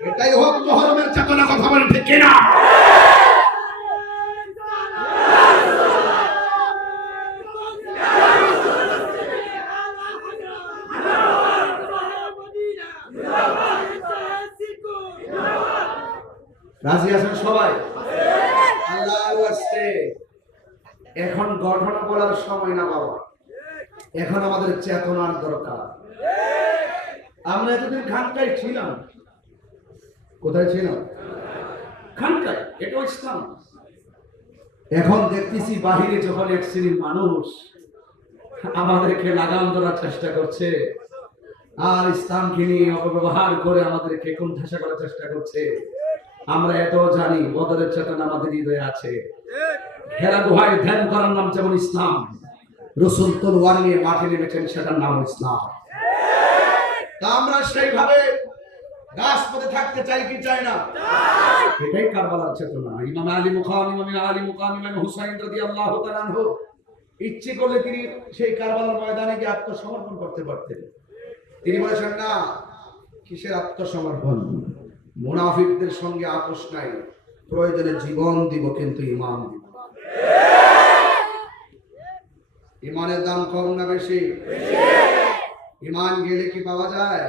এটাই হোক মুহররমের চেতনা। কথা বলেন ঠিক কিনা? রাজি আছেন সবাই? আল্লাহর ওয়াস্তে এখন ঘটনা বলার সময় না বাবা। এখন আমাদের চেতনার দরকার। আমরা এতদিন খানকায় ছিলাম, কোথায় ছিলাম? খানকায়, এটা ইসলাম। এখন দেখতেছি বাহিরে যখন এক শ্রেণীর মানুষ আমাদেরকে লাগাম ধরার চেষ্টা করছে, আর ইসলামকে নিয়ে অপব্যবহার করে আমাদেরকে কোণঠাসা করার চেষ্টা করছে। আমরা এত জানি বদরের চেতনা আমাদের হৃদয়ে আছে। হেরা গুহায় ধ্যান করার নাম যেমন ইসলাম, রাসূল তলোয়ার নিয়ে মাঠে নেমেছেন, সেটার নাম ইসলাম। তা আমরা সেইভাবে রাজপথে থাকতে চাই কি চাই না? এটাই কারবালার চেতনা। ইমাম আলী মুকাম, ইমাম হুসাইন রাদিয়াল্লাহু তাআলা আনহু ইচ্ছে করলে তিনি সেই কারবালার ময়দানে গিয়ে আত্মসমর্পণ করতে পারতেন। তিনি বলেছেন, না, কিসের আত্মসমর্পণ? মুনাফিকদের সঙ্গে আপোষ নাই, প্রয়োজনে জীবন দিব, কিন্তু ঈমান দিব। ঈমানের দাম কম না বেশি? ঈমান গেলে কি পাওয়া যায়?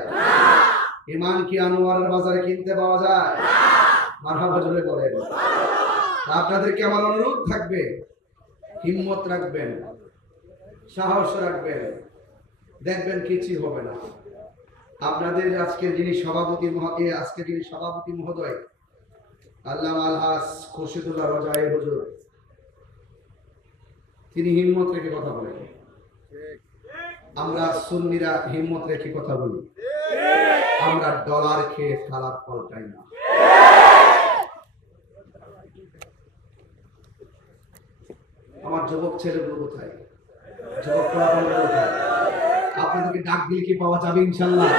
ঈমান কি আনোয়ারের বাজারে কিনতে পাওয়া যায়? মারহাবা জোরে বলেন। আপনাদেরকে আমার অনুরোধ থাকবে, হিম্মত রাখবেন, সাহস রাখবেন, দেখবেন কিছুই হবে না। আপনাদের আজকের যিনি সভাপতি মহোদয় আল্লামা আলহাজ খুরশিদুল্লাহ রজাই হুজুর, তিনি হিম্মত রেখে কথা বলেন। আমরা সুন্নিরা হিম্মত রেখে কথা বলি, আমরা ডলার খেয়ে খারাপ পাল্টাই না। আমার যুবক ছেলেগুলো কোথায়? যুবক পোলাপানগুলো কোথায়? আপনাদেরকে ডাক দিলে কি পাওয়া যাবে ইনশাআল্লাহ?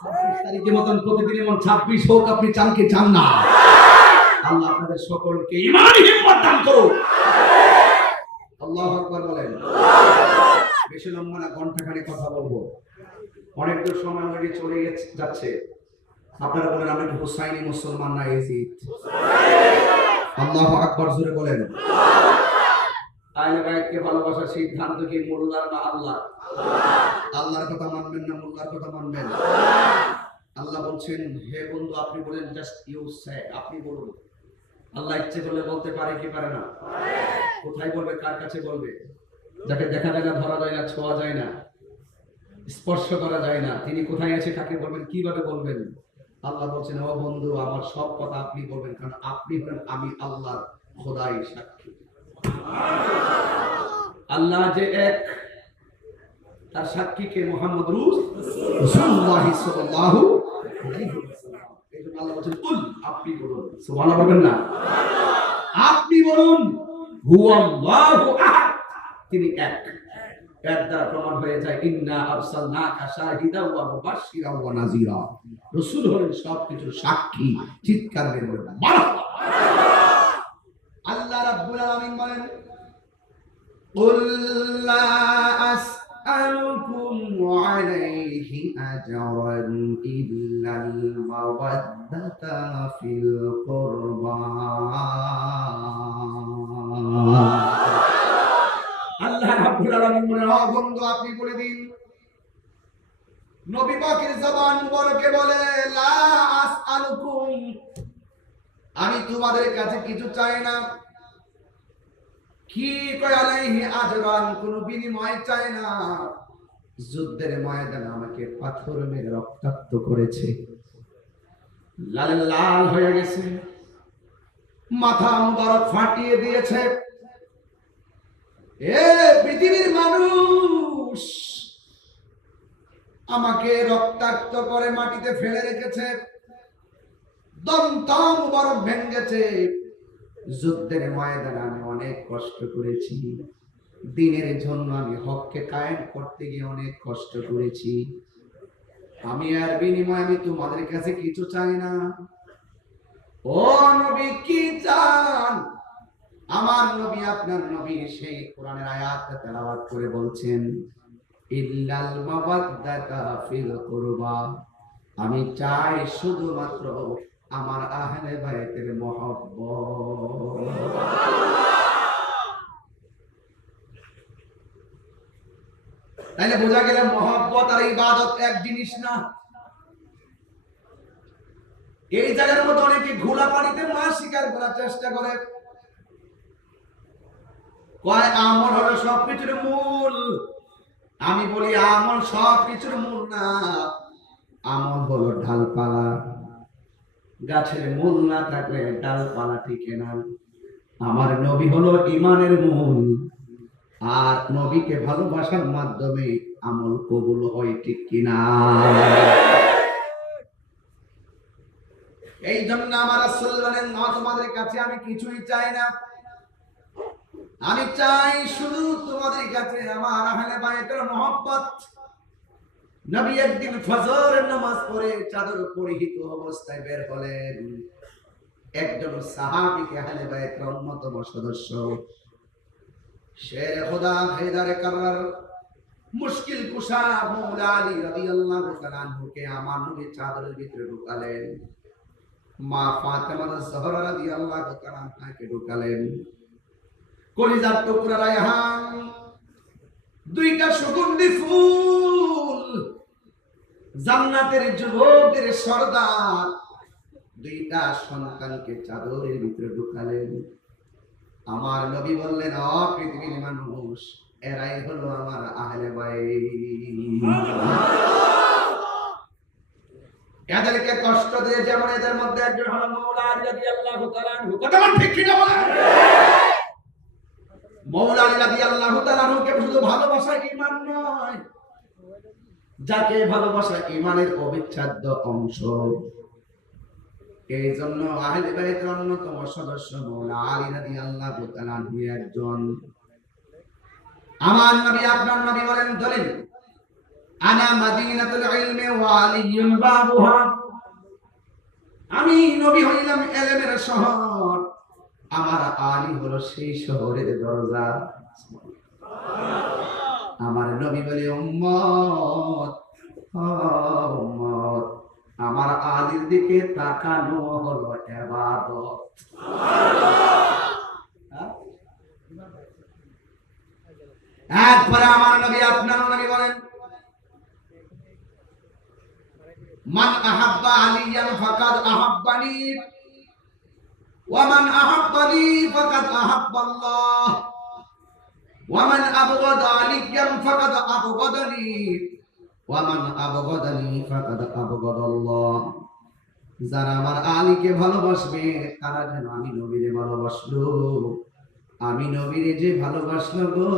26 তারিখের মতন প্রতিদিন এমন 26 হোক, আপনি চান কি চান না? আল্লাহ আপনাদের সকলকে ঈমানি হিম্মত দান করুন। আল্লাহু আকবার বলেন। বেশি লম্বা না, ঘন্টাখানেক কথা বলবো, অনেক দূর সময় অলরেডি চলে যাচ্ছে। আপনারা বলেন, আমি কি হুসাইনি মুসলমান না ইয়াজিদ? আল্লাহু আকবার জোরে বলেন। আহলে বাইতকে ভালোবাসার সিদ্ধান্ত কি মোল্লার না আল্লাহ? আল্লাহর কথা মানবেন না মোল্লার কথা মানবেন? আল্লাহ বলছেন, হে বন্ধু আপনি বলেন, জাস্ট ইউ সে, আপনি বলুন। আল্লাহ ইচ্ছে করলে বলতে পারে কি পারে না? কোথায় বলবে, কার কাছে বলবে? যাকে দেখা যায় না, ধরা যায় না, ছোঁয়া যায় না, স্পর্শ করা যায় না, তিনি কোথায় আছে, কাকে বলবেন, কিভাবে বলবেন? আল্লাহ বলছেন, ও বন্ধু আমার সব কথা আপনি বলবেন, কারণ আপনি হলেন আমি আল্লাহর খোদাই সাক্ষী। আল্লাহ যে এক, তার সাক্ষী কে? মুহাম্মদ রাসূলুল্লাহ সাল্লাল্লাহু আলাইহি ওয়াসাল্লাম। এইজন্য আল্লাহ বলেন, কুল, আপনি বলুন। সুবহানাল্লাহ বলবেন না? আপনি বলুন, হুয়াল্লাহু আহাদ, তিনি এক। এর দ্বারা প্রমাণ হয়ে যায়, ইন্না আরসালনাকা শাহিদাও ওয়া মুবাশশিরাও ওয়া নাযীরা। রাসূল হলেন সবকিছুর সাক্ষী। চিৎকার বের করে মারহাবা। আল্লাহ রাব্বুল আলামিন বলেন, কুল লা আসআলুকুম আলাইহি আজরান ইল্লাল মাওয়াদ্দাতা ফিল কুরবা। আল্লাহ রাব্বুল আলামিন বলেন, ও বন্ধু আপনি বলে দিন, নবী পাকের জবান মুবারকে বলে, লা আসআলুকুম, আমি তোমাদের কাছে কিছু চাই না। কি কয়? আলাইহি আজরান, কোনো বিনিময় চাই না। যুদ্ধের ময়দানে আমাকে পাথর মেরে রক্তাক্ত করেছে, লাল লাল হয়ে গেছে, মাথা মুবারক ফাটিয়ে দিয়েছে। এ পৃথিবীর মানুষ আমাকে রক্তাক্ত করে মাটিতে ফেলে রেখেছে, দমটা মুবারক ভেঙেছে। যুদ্ধের ময়দানে আমি অনেক কষ্ট করেছি, দিনের জন্য আমি হককে কায়েম করতে গিয়ে অনেক কষ্ট করেছি। আমি আর বিনিময় আমি তোমাদের কাছে কিছু চাই না। ও নবী কি চান? আমার নবী আপনার নবী সেই কোরআনের আয়াত তেলাওয়াত করে বলছেন, ইল্লাল মাওয়াদ্দাতা ফিল কুরবা, আমি চাই শুধুমাত্র আমার আহলে বাইতের মহব্বত। তাইলে বোঝা গেল মহব্বত আর ইবাদত এক জিনিস না। এই জায়গার মতো অনেকে ঘোলা পানিতে মাছ শিকার করার চেষ্টা করে, কয় আমল হলো সবকিছুর মূল। আমি বলি আমল সব কিছুর মূল না, আমল হলো ডালপালা। গাছের মূল না থাকলে ডালপালা টিকে না। আমার নবী হলো ঈমানের মূল, আর নবীকে ভালোবাসার মাধ্যমে আমল কবুল হয়, ঠিক কিনা? এই জন্য আমার রাসূল বলেন, তোমাদের কাছে আমি কিছুই চাই না, আমি চাই শুধু তোমাদের কাছে আমার আহলে বাইতের মহব্বত। নবী একদিন ফজরের নামাজ পড়ে চাদর পরিহিত অবস্থায় বের হলেন। একজন সাহাবীকে আহলে বাইতের অন্যতম সদস্য শের খোদা হায়দার কাররার মুশকিল কুশা মওলা আলী রাদিয়াল্লাহু তাআলা আনহুকে আমার নবী চাদরের ভিতরে ঢুকালেন। মা ফাতেমা জোহরা রাদিয়াল্লাহু তাআলা আনহাকে ঢুকালেন। কলিজার টুকরা রায়হান, দুইটা সুগন্ধি ফুল, জান্নাতের যুবকদের সর্দার, দুইটা সন্তানকে চাদরের ভিতরে ঢুকালেন। আমার নবী বললেন, ও পৃথিবীর মানুষ, এরাই হলো আমার আহলে বাইত। এদেরকে কষ্ট দিয়ে যেমন এদের মধ্যে একজন হলো মওলা আলী রাদিয়াল্লাহু তাআলা আনহু। কথা বল ঠিক কিনা বলেন? মওলা আলী রাদিয়াল্লাহু তাআলা আনহুকে শুধু ভালোবাসা ঈমান নয়, যাকে ভালোবাসা ঈমানের অবিচ্ছেদ্য অংশ। এই জন্য আহলে বাইতের অন্যতম সদস্য মওলা আলী রাদিয়াল্লাহু তাআলা আনহু একজন। আমার নবী, আপনার নবী বলেন, দলিল আনা মাদিনাতুল ইলমি ওয়া আলিয়্যুন বাবুহা, আমি নবী হইলাম ইলমের শহর, আমার আলী হলো সেই শহরের দরজা। আমার নবী বলে, উম্মত উম্মত, আমার আলীর দিকে তাকানো হলো ইবাদত। একবারে আমার নবী, আপনার নবী বলেন, মান আহাব্বা আলিয়ান ফাকাদ আহাব্বানি ওয়া মান আহাব্বানি ফাকাদ আহাব্বাল্লাহ ওয়া মান আবগাদা আলিয়ান ফাকাদ আবগাদানি ওয়া মান আবগাদানি ফাকাদ আবগাদাল্লাহ। যারা আমার আলীকে ভালোবাসবে তারা যেন আমি নবীরে ভালোবাসলো, আমি নবীরে যে ভালোবাসলো গো,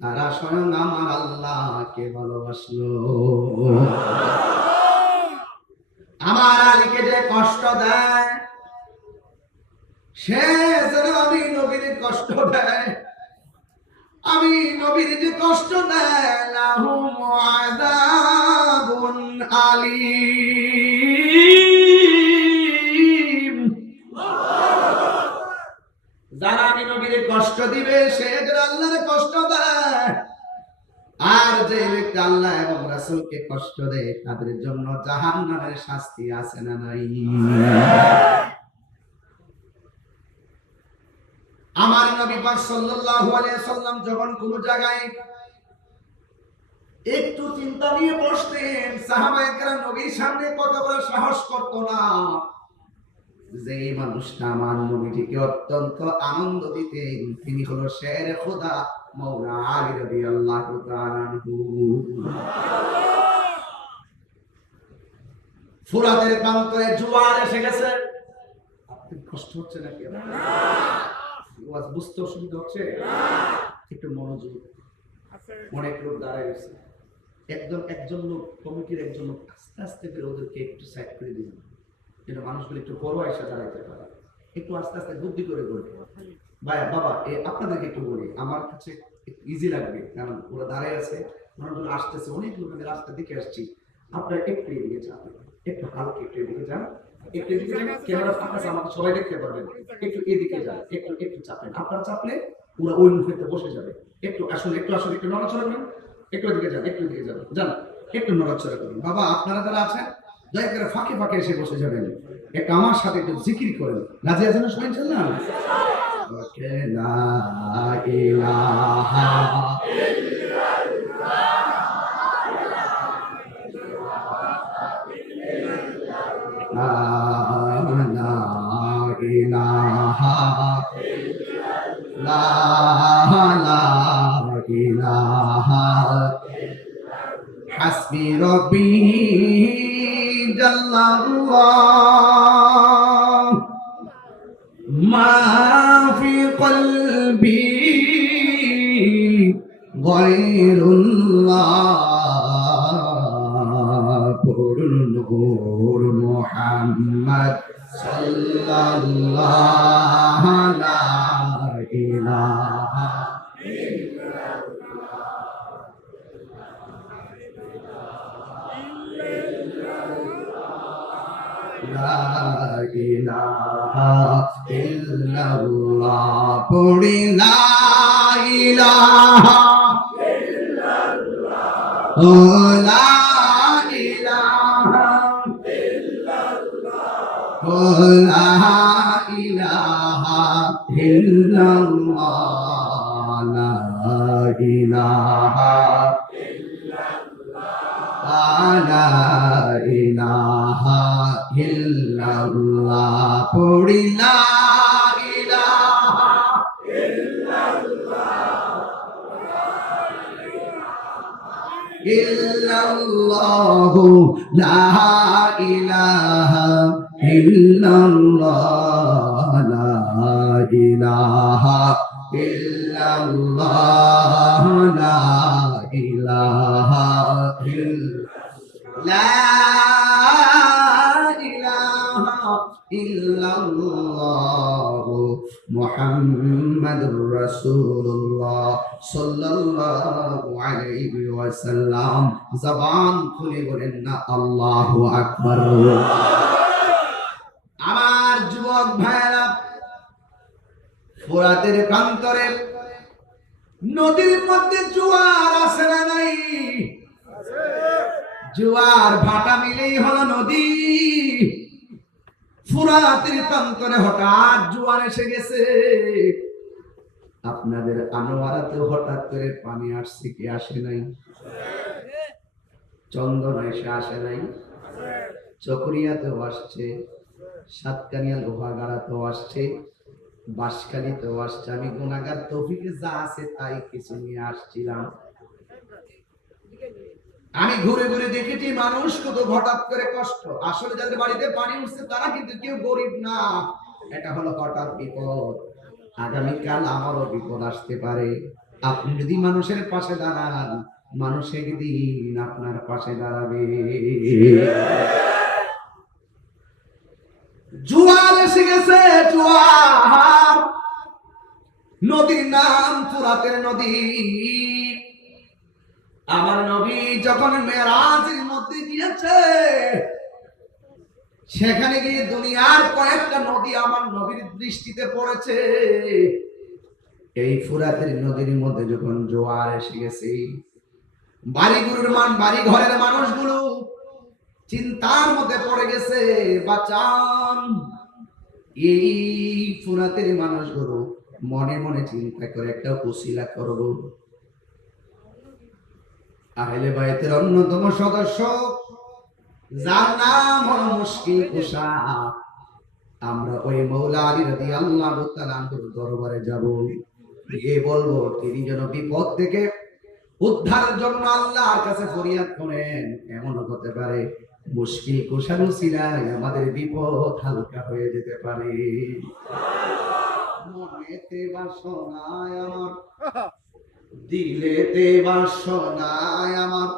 তারা স্বয়ং আমার আল্লাহকে ভালোবাসলো। আমার আলীকে যে কষ্ট দেয়, সে যেন আমি নবীর কষ্ট দেয়। আমি নবীর যে কষ্ট দেয়, লাহুম আযাবুন আলীম। যারা আমি নবীর কষ্ট দিবে, সে যেন আল্লাহর কষ্ট দেয়। আর যে ব্যক্তি আল্লাহ এবং রাসূলকে কষ্ট দেয়, তাদের জন্য জাহান্নামের শাস্তি আছে না নাই? আমার নবী পাক সাল্লাল্লাহু আলাইহি ওয়াসাল্লাম যখন কোন জায়গায় একটু চিন্তা নিয়ে বসতেন, সাহাবায়ে কেরাম নবীর সামনে কথা বলার সাহস করত না। যে মানুষটা আমার নবীকে অত্যন্ত আনন্দ দিতেন, তিনি হলো শের খোদা মওলা আলী রাদিয়াল্লাহু তাআলা আনহু। ফুরাতের প্রান্তরে জোয়ার এসে গেছে। আপনি কষ্ট হচ্ছে নাকি? ওয়াজ বুঝতে অসুবিধা হচ্ছে? একটু মনোযোগ। অনেক লোক দাঁড়ায় গেছে, একজন লোক, কমিটির একজন লোক আস্তে আস্তে করে ওদেরকে একটু সাইড করে দিন, যেন মানুষগুলো একটু বড় এসে দাঁড়াইতে পারে। একটু আস্তে আস্তে বুদ্ধি করে বলি। ভাইয়া বাবা, আপনাদেরকে একটু বলি, আমার কাছে একটু ইজি লাগবে, কারণ ওরা দাঁড়ায় আছে, মানুষগুলো আসতেছে, অনেক লোকের রাস্তার দিকে আসছি। আপনারা একটু এদিকে যান, একটু হালকা একটু এদিকে যান, একটু এদিকে যান, ক্যামেরা ফাঁকা আছে, আমাকে সবাই দেখতে পারবেন। একটু এদিকে যান, একটু চাপেন, আপনারা চাপলে ওরা ওই মুখেতে বসে যাবে। একটু আসলে একটু নড়াচড়া করুন, একটু এদিকে যান, যান, একটু নড়াচড়া করুন। বাবা, আপনারা যারা আছেন দয়া করে ফাঁকে ফাঁকে এসে বসে যাবেন, একটু আমার সাথে একটু জিকির করেন। রাজি আছেন শুনছেন না? লা ইলাহা ইল্লাল্লাহ, লা ইলাহা ربي جل الله ما في قلبي غير الله نور محمد صلى الله لا إله لا إله إلا الله পড়ি লা ইলাহা ইল্লাল্লাহ ও লা ইলাহা ইল্লাল্লাহ ও লা ইলাহা ইল্লাল্লাহ লা ইলাহা লা ইলাহা ইল্লাল্লাহ পড়ি লা ইলাহা ইল্লাল্লাহ লা ইলাহা ইল্লাল্লাহ লা ইলাহা ইল্লাল্লাহ লা ইলাহা لا إله إلا الله محمد رسول الله صلى الله عليه وسلم زبان খুলে বলেন না আল্লাহু আকবার আমার যুবক ভাইরা ফোরাতের প্রান্তরে নদীর মধ্যে জোয়ার আসে না নাই জোয়ার ভাটা মিলেই হলো নদী ফুরাতের প্রান্তরে হঠাৎ জোয়ার এসে গেছে আপনাদের আনোয়ারাতে হঠাৎ করে পানি আসছে কি আসে নাই চন্দন এসে আসে নাই চকরিয়াতেও আসছে সাতকানিয়া লোহাগাড়াতেও আসছে বাঁশখালীতেও আসছে আমি গুনাহগার তৌফিকে যা আছে তাই কিছু নিয়ে আসছিলাম আমি ঘুরে ঘুরে দেখেছি মানুষ কত হঠাৎ করে কষ্ট আসলে যাদের বাড়িতে পানি উঠছে তারা কিন্তু কেউ গরিব না এটা হলো হঠাৎ বিপদ আগামীকাল আমারও বিপদ আসতে পারে আপনি যদি মানুষের পাশে দাঁড়ান মানুষ একদিন আপনার পাশে দাঁড়াবে জোয়ার এসে গেছে জোয়ার নদীর নাম ফুরাতের নদী আমার নবী যখন মেরাজের মধ্যে গিয়েছে সেখানে গিয়ে দুনিয়ার কয়েকটা নদী আমার নবীর দৃষ্টিতে পড়েছে এই ফুরাতের নদীর মধ্যে যখন জোয়ার এসে গেছে বাড়ি ঘরের মানুষগুলো চিন্তার মধ্যে পড়ে গেছে বাঁচান এই ফুরাতের মানুষগুলো মনে মনে চিন্তা করে একটা উসিলা করবো আহলে বাইতের অন্যতম সদস্য যার নাম হলো মুশকিল কুশা আমরা ওই মৌলা আলী রাদিয়াল্লাহু তাআলা আনহুর দরবারে যাব গিয়ে বলবো তিনি যেন বিপদ থেকে উদ্ধারের জন্য আল্লাহর কাছে ফরিয়াদ করেন এমন হতে পারে মুশকিল কুশার উসিলায় আমাদের বিপদ হালকা হয়ে যেতে পারে মনেতে বাসনায় আমার দিলেতে বাসনায় আমার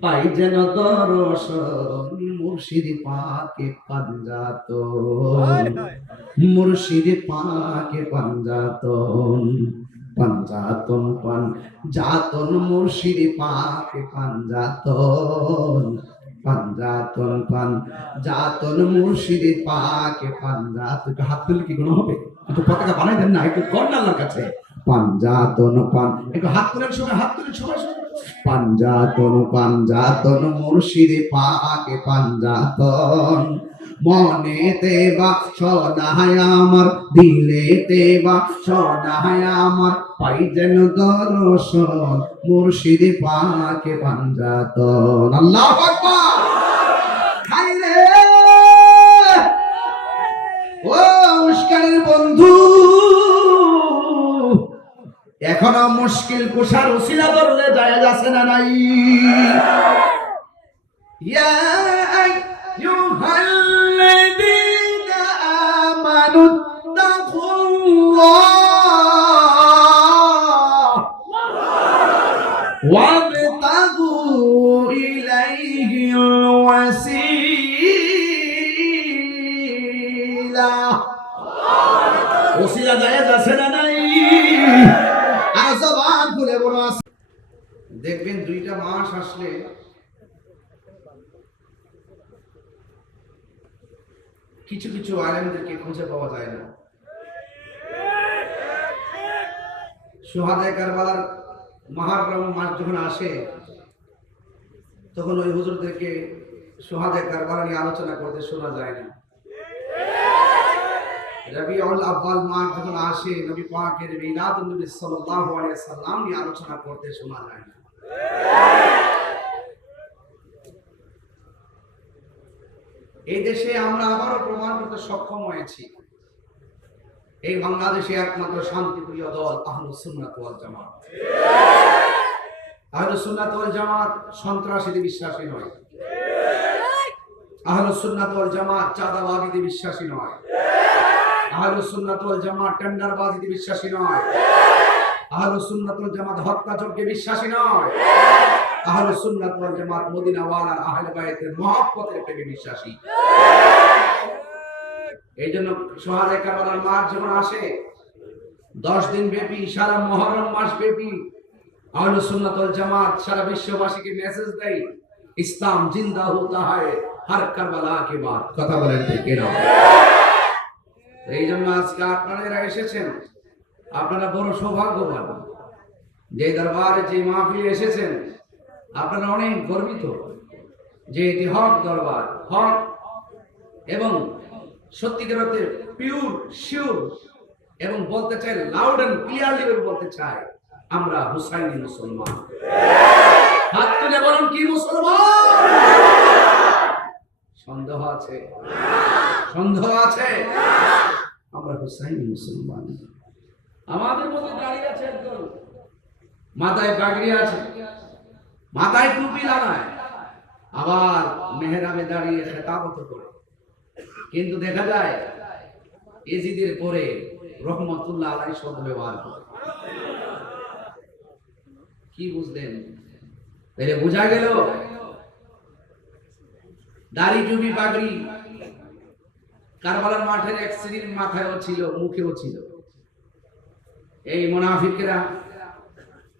পাই যেন দর্শন মুর্শিদ পাকে পাঞ্জাতন মুর্শিদ পাকে পাঞ্জাতন পাঞ্জাতন পাঞ্জাতন মুর্শিদ পাকে পাঞ্জাতন পাঞ্জাতন পাঞ্জাতন মুর্শিদ পাকে পাঞ্জাতন হাত তুলে কি গুণ হবে একটু পতাকা বানাই দেন না একটু করেন আল্লাহর কাছে পাঞ্জাতন একটু হাত তুলেন সবাই পাঞ্জাতন পাঞ্জাতন মুর্শিদ পাকে পাঞ্জাতন মনেতে বাসনায় আমার দিলেতে বাসনায় আমার পাই যেন দর্শন মুর্শিদ পাকে পাঞ্জাতন আল্লাহু আকবার হায়রে ও মুশকিলের বন্ধু এখনো মুশকিল কুশার উসিলা ধরলে যায় যাচ্ছে না নাই ইয়া আইয়ুহাল্লাযীনা আমানু তাকুল্লাহ ওয়াবতাগু ইলাইহিল ওয়াসিলা। ওসিলা জায়েজ আছে না নাই? আর জবান খুলে বলো আছে। দেখবেন 2টা মাস আসলে কিছু কিছু আলেমদেরকে খুঁজে পাওয়া যায় না। শুহাদায়ে কারবালার মুহররম মাস যখন আসে তখন ওই হুজুরদেরকে শুহাদায়ে কারবালা নিয়ে আলোচনা করতে শোনা যায় না। রবিউল আউয়াল মাস যখন আসে নবী পাকের মিলাদুন নবী সাল্লাল্লাহু আলাইহি সাল্লাম নিয়ে আলোচনা করতে শোনা যায় না। এই দেশে আমরা আবারও প্রমাণ করতে সক্ষম হয়েছি এই বাংলাদেশে একমাত্র শান্তিপ্রিয় দল আহলুস সুন্নাত ওয়াল জামাত। আহলুস সুন্নাত ওয়াল জামাত সন্ত্রাসীতে বিশ্বাসী নয়। আহলুস সুন্নাত ওয়াল জামাত চাঁদাবাজিতে বিশ্বাসী নয়। আহলুস সুন্নাত ওয়াল জামাত টেন্ডারবাজিতে বিশ্বাসী নয়। আহলুস সুন্নাত ওয়াল জামাত হত্যাযজ্ঞে বিশ্বাসী নয়। আহলুস সুন্নাত ওয়াল জামাত মদিনা ওয়ালার আহলে বাইতের মহব্বতের প্রেমে বিশ্বাসী। এইজন্য শুহাদায়ে কারবালার মাস যখন আসে 10 দিন ব্যাপী সারা মুহররম মাস ব্যাপী আহলুস সুন্নাত ওয়াল জামাত সারা বিশ্ববাসীকে মেসেজ দেয়, ইসলাম জিন্দা হোতা হয় হর কারবালা কে বাদ। কথা বলেন ঠিক কিনা? এইজন্য আজকে আপনারা এসেছেন, আপনারা বড় সৌভাগ্যবান। যে দরবারে যে মাহফিলে এসেছেন আপনারা অনেক গর্বিত যে এটি হক দরবার, হক এবং সত্যিকার অর্থে পিওর শিওর, এবং বলতে চাই লাউড এন্ড ক্লিয়ারলি বলতে চাই আমরা হুসাইনি মুসলমান। হাত তুলে বলুন কি মুসলমান? সন্দেহ আছে? সন্দেহ আছে? আমরা হুসাইনি মুসলমান। আমাদের মধ্যে দাঁড়িয়ে আছে একজন, মাথায় পাগড়ি আছে, মাথায় টুপি লাগায়, আবার মেহরাবে দাঁড়িয়ে খেতাবত করে, কিন্তু দেখা যায় এজিদের পরে রহমতুল্লাহ আলাইহি শব্দ ব্যবহার করে। কি বুঝলেন? তাহলে বোঝা গেল দাড়ি টুপি পাগড়ি কারবালার মাঠের এক শ্রেণীর মাথায়ও ছিল, মুখেও ছিল। এই মুনাফিকরা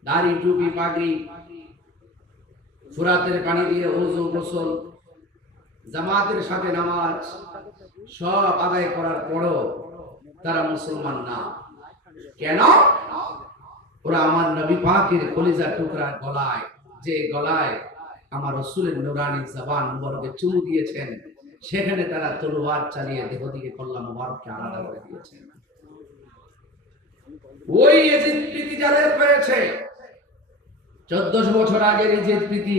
দাড়ি টুপি পাগড়ি ফুরাতের পানি দিয়ে ওযু গোসল জামাতের সাথে নামাজ সব আদায় করার পরও তারা মুসলমান না। কেন? ওরা আমার নবী পাকের কলিজার টুকরা গলায়, যে গলায় আমার রাসূলের নূরানী জবান মুবারকে চুমু দিয়েছেন, সেখানে তারা তলোয়ার চালিয়ে দেহ থেকে কল্লা মুবারককে আলাদা করে দিয়েছেন। ওই ইয়াজিদ প্রীতি যাদের পেয়েছে 1400 বছর আগের ইয়াজিদ প্রীতি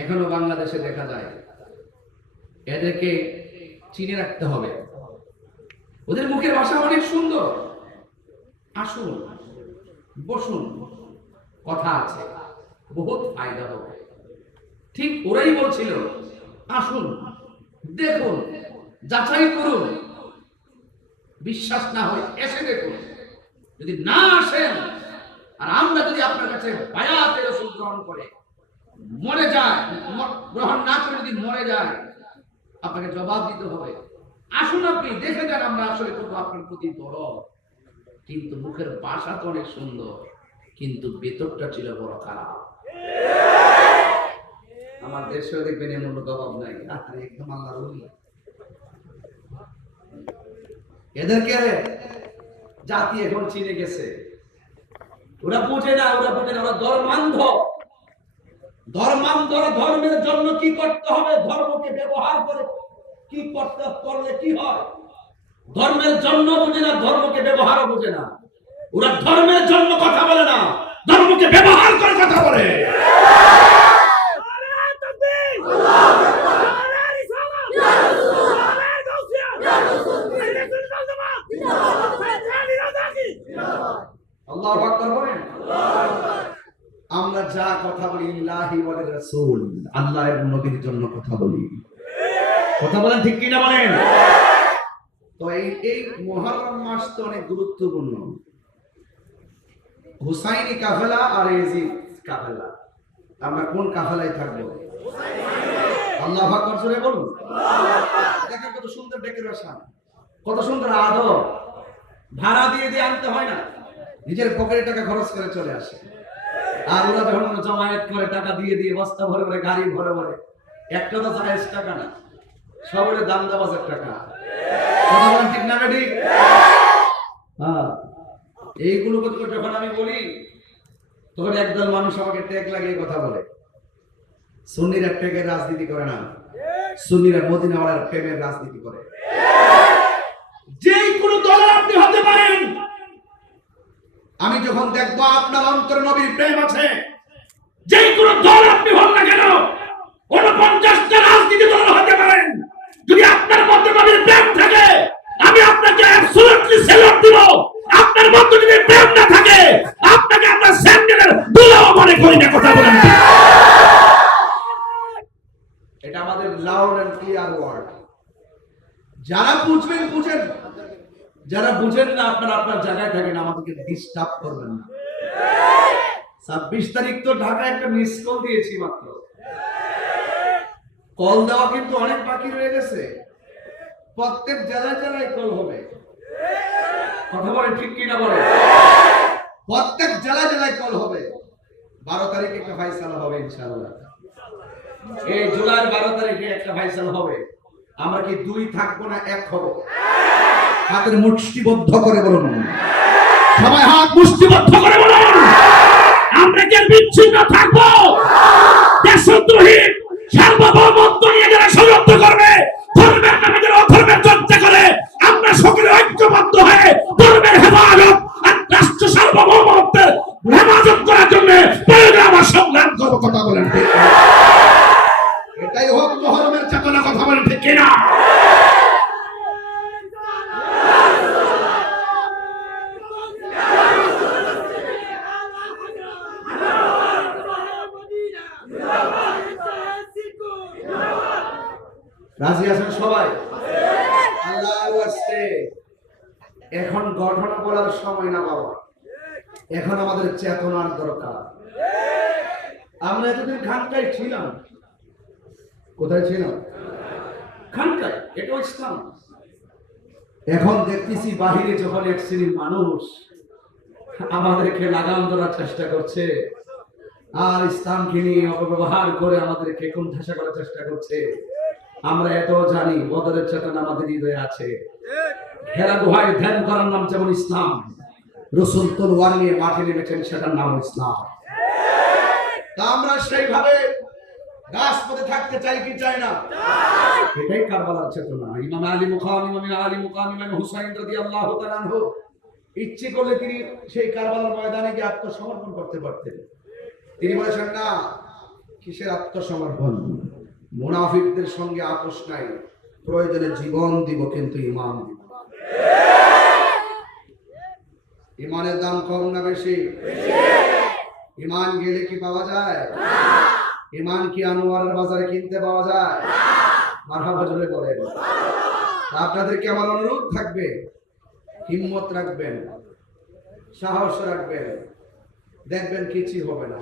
এখনো বাংলাদেশে দেখা যায়। এদেরকে চিনে রাখতে হবে। ওদের মুখের ভাষা অনেক সুন্দর। আসুন, বসুন, কথা আছে, বহুত ফায়দা হবে। ঠিক ওরাই বলছিল, আসুন, দেখুন, যাচাই করুন, বিশ্বাস না হয় এসে দেখুন। যদি না আসেন আর আমরা যদি আপনার কাছে বায়াতে রাসূল গ্রহণ করে মরে যায়, গ্রহণ না করে যদি মরে যায়, আপনাকে জবাব দিতে হবে। আসুন, আপনি দেখে যান আমরা আসলে কত আপনার প্রতি দরদ। কিন্তু মুখের ভাষা তো অনেক সুন্দর, কিন্তু ভেতরটা ছিল বড় খারাপ। আমার দেশেও দেখবেন এমন জবাব নাই, একদম আল্লাহর ওলি। এদেরকে জাতি এখন চিনে গেছে। ওরা বুঝে না, ওরা ধর্মান্ধ। ধর্মের জন্য কি করতে হবে, ধর্মকে ব্যবহার করে কি করলে কি হয়, ধর্মের জন্য বুঝে না, ধর্মকে ব্যবহারও বুঝে না। ওরা ধর্মের জন্য কথা বলে না, ধর্মকে ব্যবহার করে কথা বলে। আল্লাহু আকবার বলেন। আমরা যা কথা বলি লিল্লাহি ওয়া লিরাসূলিল্লাহ। আল্লাহ এবং নবীর জন্য কথা বলি। কথা বলেন ঠিক কিনা বলেন? তো এই মুহররম মাস তো অনেক গুরুত্বপূর্ণ। হুসাইনি কাফেলা আর ইয়াজিদ কাফেলা, আমরা কোন কাফেলায় থাকবো? আল্লাহু আকবার জোরে বলুন। দেখেন কত সুন্দর ডেকোরেশন, কত সুন্দর আদর, ভাড়া দিয়ে দিয়ে আনতে হয় না, নিজের পকেটে টাকা খরচ করে চলে আসে। আর ওরা যখন জমায়েত করে টাকা দিয়ে দিয়ে বস্তা ভরে ভরে গাড়ি ভরে ভরে, একটা তো জায়েজ টাকা না, সবরে দাম দাবাজের টাকা। কথা বলেন ঠিক না বেটি? হ্যাঁ, এইগুলো যখন আমি বলি তখন একদল মানুষ আমাকে ট্যাগ লাগিয়ে কথা বলে। সুন্নিরা ট্যাগের রাজনীতি করে না, সুন্নিরা মদিনাওয়ালার প্রেমের রাজনীতি করে। যেই কোনো দলের আপনি হতে পারেন, আমি যখন দেখবো আপনার অন্তরে নবীর প্রেম আছে, যেই কোনো দল আপনি হন না কেন, 49টা রাজনীতি দল হতে পারেন, যদি আপনার মধ্যে নবীর প্রেম থাকে আমি আপনাকে অ্যাবসলিউটলি স্যালুট দিব। আপনার মধ্যে যদি প্রেম না থাকে আপনাকে আমরা স্যান্ডেলের দুলাও মনে করি না। কথা বলেন, এটা আমাদের লাউড এন্ড ক্লিয়ার ওয়ার্ড। যারা বুঝবেন বুঝেন, যারা বুঝেন না আপনারা আপনার জায়গায় থাকেন, আমাদেরকে ডিস্টার্ব করবেন না। 26 তারিখ তো ঢাকায় একটা মিস কল দিয়েছি মাত্র, কল দেওয়া কিন্তু অনেক বাকি রয়ে গেছে। প্রত্যেক জেলায় জেলায় কল হবে। কথা বলেন ঠিক কিনা বলেন? প্রত্যেক জেলায় জেলায় কল হবে। 12 তারিখে একটা ফাইসালা হবে ইনশাআল্লাহ। এই জুলাইয়ের 12 তারিখে একটা ফাইসালা হবে। আমরা কি দুই থাকবো না এক হব? হাতের মুষ্টিবদ্ধ করে বলুন, সবাই হাত মুষ্টিবদ্ধ করে বলুন, আমরা কি বিচ্ছিন্ন থাকবো? দেশদ্রোহী সার্বভৌমত্ব নিয়ে যারা ষড়যন্ত্র করবে, ধর্মের নামে যারা অধর্মের চর্চা করে, আমরা সকলে ঐক্যবদ্ধ হয়ে ধর্মের হেফাজত আর রাষ্ট্র সার্বভৌমত্বের হেফাজত করার জন্য প্রয়োজনে আমরা সংগ্রাম করবো। কথা বলেন ঠিক? এটাই হোক মুহররমের চেতনা। কথা বলেন ঠিক কিনা? রাজি আছেন সবাই? আল্লাহু আকবার। এখন ঘটনা বলার সময় না বাবা, এখন আমাদের চেতনার দরকার। আমরা এতদিন খানকায় ছিলাম। কোথায় ছিলাম? খানকায়। এটা ইসলাম। এখন দেখতেছি বাহিরে যখন এক শ্রেণীর মানুষ আমাদেরকে লাগাম ধরার চেষ্টা করছে আর ইসলামকে নিয়ে অপব্যবহার করে আমাদেরকে কোণঠাসা করার চেষ্টা করছে। আমরা এত জানি বদরের চেতনা আমাদের হৃদয়ে আছে। হেরা গুহায় ধ্যান করার নাম যেমন ইসলাম, রাসূল তলোয়ার নিয়ে মাঠে নেমেছেন, সেটার নাম ইসলাম। তা আমরা সেইভাবে রাজপথে থাকতে চাই কি চাই না? এটাই কারবালার চেতনা। ইমাম আলী মুকাম, ইমাম হুসাইন রাদিয়াল্লাহু তাআলা আনহু ইচ্ছে করলে তিনি সেই কারবালার ময়দানে গিয়ে আত্মসমর্পণ করতে পারতেন। তিনি বলেছেন না, কিসের আত্মসমর্পণ? মুনাফিকদের সঙ্গে আপোষ নাই, প্রয়োজনে জীবন দিব কিন্তু ঈমান দিব। ঈমানের দাম কম না বেশি? ঈমান গেলে কি পাওয়া যায়? ঈমান কি আনোয়ারের বাজারে কিনতে পাওয়া যায়? মারহাবা জোরে বলেন। আপনাদেরকে আমার অনুরোধ থাকবে, হিম্মত রাখবেন, সাহস রাখবেন, দেখবেন কিছুই হবে না।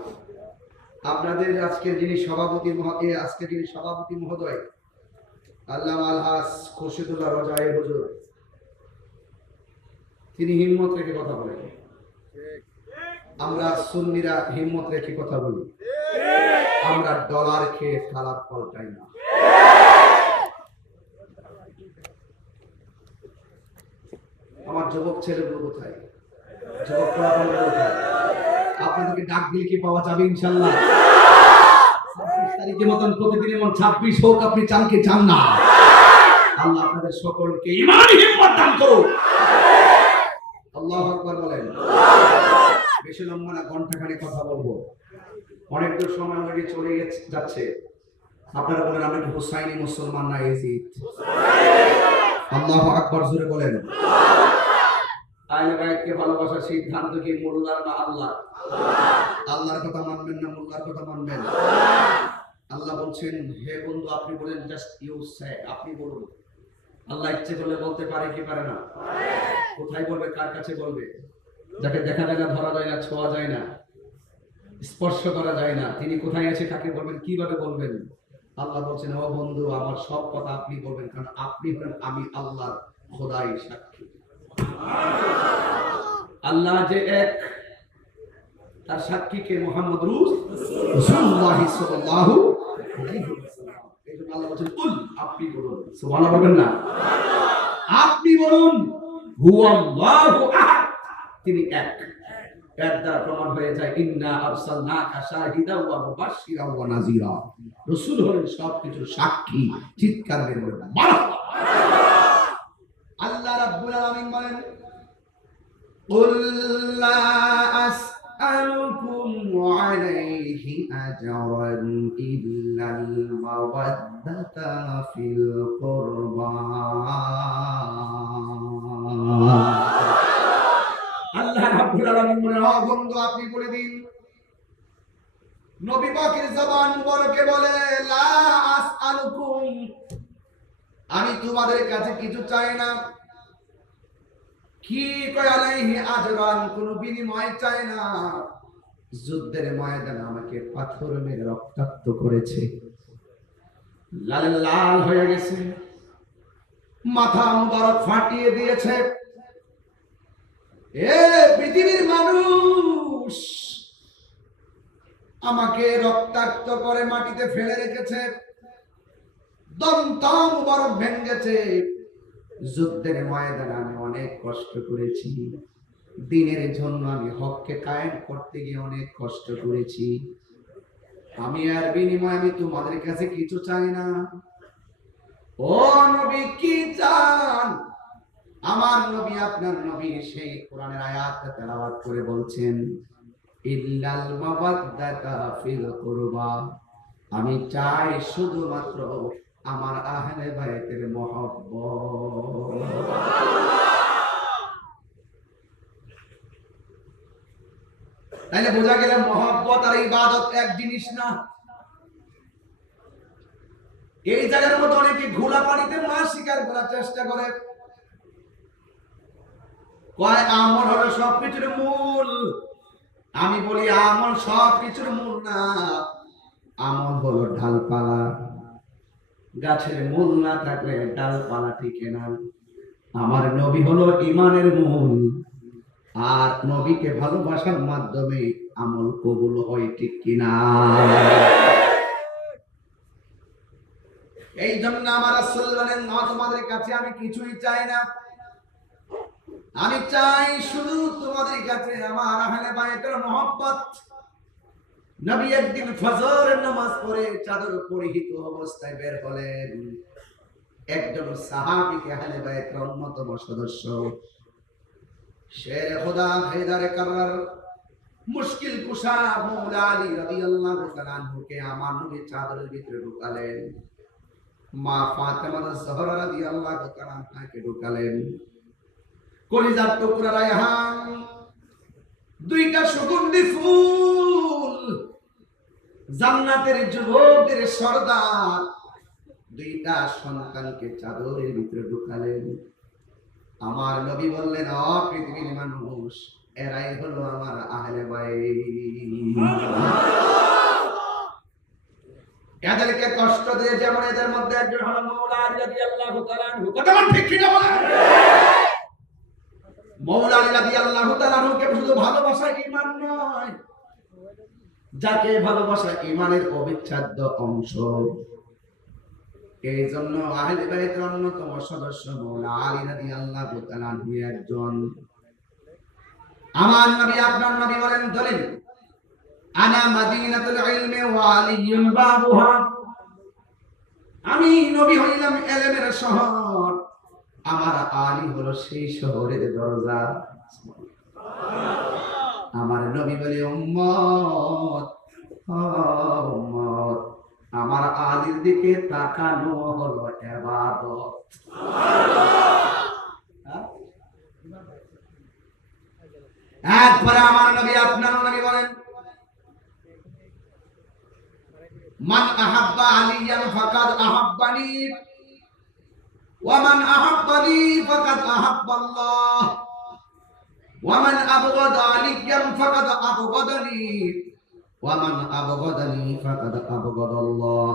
আপনাদের আজকের যিনি সভাপতি মহোদয় আল্লামা আলহাজ খুরশিদুল্লাহ রজাই হুজুর, তিনি হিম্মত রেখে কথা বলেন। আমরা সুন্নিরা হিম্মত রেখে কথা বলি। আমরা ডলার খেয়ে খারাপ পাল্টাই না। আমার যুবক ছেলেগুলো কোথায়? যুবক পোলাপানগুলো কোথায়? আপনাদেরকে ডাক দিলে কি পাওয়া যাবে ইনশাআল্লাহ? 26 তারিখের মতন প্রতিদিনের মন 26 হোক, আপনি চান কি চান না? আল্লাহ আপনাদের সকলকে ঈমানি হিম্মত দান করুন। আল্লাহু আকবার বলেন। বেশি লম্বা না, ঘন্টাখানেক কথা বলবো। অনেক দূর সময় অলরেডি চলে যাচ্ছে। আপনারা বলেন, আমরা কি হুসাইনি মুসলমান না ইয়াজিদ? আল্লাহু আকবার জোরে বলেন। আহলে বাইতকে ভালোবাসার সিদ্ধান্ত কি মোল্লার না আল্লাহ? আল্লাহর কথা মানবেন না মোল্লার কথা মানবেন? আল্লাহ বলছেন, হে বন্ধু আপনি বলেন, জাস্ট ইউ সে, আপনি বলুন। আল্লাহ ইচ্ছে করলে বলতে পারে কি পারে না? কোথায় বলবে, কার কাছে বলবে? যাকে দেখা যায় না, ধরা যায় না, ছোঁয়া যায় না, স্পর্শ করা যায় না, তিনি কোথায় এসে কাকে বলবেন, কিভাবে বলবেন? আল্লাহ বলছেন, ও বন্ধু আমার সব কথা আপনি বলবেন, কারণ আপনি হলেন আমি আল্লাহর খোদাই সাক্ষী। আল্লাহ যে এক, তার সাক্ষী কে? মুহাম্মদ রাসূলুল্লাহ সাল্লাল্লাহু আলাইহি ওয়াসাল্লাম। এজন্য আল্লাহ বলেন কুল, আপনি বলুন। সুবহানাল্লাহ বলবেন না? আপনি বলুন হুয়াল্লাহু আহাদ, তিনি এক। এর দ্বারা প্রমাণ হয়ে যায় ইন্না আরসালনাকা শাহিদাও ওয়া মুবাশশিরাও ওয়া নাযীরা। রাসূল হলেন সবকিছুর সাক্ষী। চিৎকার করে বলুন মারহাবা। আল্লাহ রাব্বুল আলামিন বলেন কুল লা আসআলুকুম আলাইহি আজরান ইল্লাল মাওয়াদ্দাতা ফিল কুরবা। আল্লাহ রাব্বুল আলামিন বলেন, ও বন্ধু আপনি বলে দিন, নবী পাকের জবান মুবারকে বলে লা আসআলুকুম, আমি তোমাদের কাছে কিছু চাই না। কি কয় আলাইহি আজরান, কোন বিনিময় চাই না। যুদ্ধের ময়দানে আমাকে পাথর মেরে রক্তাক্ত করেছে, লাল লাল হয়ে গেছে, মাথা মুবারক ফাটিয়ে দিয়েছে। এ পৃথিবীর মানুষ আমাকে রক্তাক্ত করে মাটিতে ফেলে রেখেছে, দন্ত মুবারক ভেঙেছে। যুদ্ধের ময়দানে আমি অনেক কষ্ট করেছি, দিনের জন্য আমি হককে কায়েম করতে গিয়ে অনেক কষ্ট করেছি। আমি আর বিনিময় আমি তোমাদের কাছে কিছু চাই না। ও নবী কি চান? আমার নবী আপনার নবী সেই কোরআনের আয়াত তেলাওয়াত করে বলছেন ইল্লাল মাওয়াদ্দাতা ফিল কুরবা, আমি চাই শুধুমাত্র আমার আহলে বাইতের মহব্বত। তাইলে বোঝা গেল মহব্বত আর ইবাদত এক জিনিস না। এই জায়গার মধ্যে অনেকে ঘোলা পানিতে মাছ শিকার করার চেষ্টা করে, কয় আমল হলো সবকিছুর মূল। আমি বলি আমল সবকিছুর মূল না, আমল হলো ডালপালা। গাছের মূল না থাকলে ডালপালা টিকে না। আমার নবী হলো ঈমানের মূল, আর নবীকে ভালোবাসার মাধ্যমে আমল কবুল হয়, ঠিক কিনা? এই জন্য আমার রাসূল বলেন, না তোমাদের কাছে আমি কিছুই চাই না, আমি চাই শুধু তোমাদের কাছে আমার আহলে বাইতের মহব্বত। নবী একদিন ফজরের নামাজ পড়ে চাদর পরিহিত অবস্থায় বের হলেন। একজন সাহাবীকে আহলে বাইতের অন্যতম সদস্য শের খোদা হায়দার কাররার মুশকিল কুশা মওলা আলী রাদিয়াল্লাহু তাআলা আনহুকে আমার নবী চাদরের ভিতরে ঢুকালেন। মা ফাতেমা জোহরা রাদিয়াল্লাহু তাআলা আনহাকে ঢুকালেন। কলিজার টুকরা রায়হান, দুইটা সুগন্ধি ফুল, জান্নাতের যুবকদের সর্দার, দুইটা সন্তানকে চাদরের ভিতরে ঢুকালেন। আমার নবী বললেন, ও পৃথিবীর মানুষ, এরাই হলো আমার আহলে বাইত। এদেরকে কষ্ট দিয়ে যেমন এদের মধ্যে একজন হলো মওলা আলী রাদিয়াল্লাহু তাআলা আনহু। কথা বল ঠিক কিনা বলেন? মওলা আলী রাদিয়াল্লাহু তাআলা আনহুকে শুধু ভালোবাসা ঈমান নয়, যাকে ভালোবাসা ঈমানের অবিচ্ছেদ্য অংশ। এই জন্য আহলে বাইতের অন্যতম সদস্য মওলা আলী রাদিয়াল্লাহু তাআলা আনহু একজন। আমার নবী আপনার নবী বলেন, দলিল আনা মাদিনাতুল ইলমি ওয়া আলিয়্যুন বাবুহা, আমি নবী হইলাম ইলমের শহর, আমার আলী হলো সেই শহরের দরজা। আমার নবী বলে, উম্মত উম্মত, আমার আলীর দিকে তাকানো হলো ইবাদত। একবারে আমার নবী আপনার নবী বলেন, মান আহাব্বা আলিয়ান ফাকাদ আহাব্বানি ওয়া মান আহাব্বানি ফাকাদ আহাব্বাল্লাহ ওয়া মান আবগাদা আলিয়ান ফাকাদ আবগাদানি ওয়া মান আবগাদানি ফাকাদ আবগাদাল্লাহ।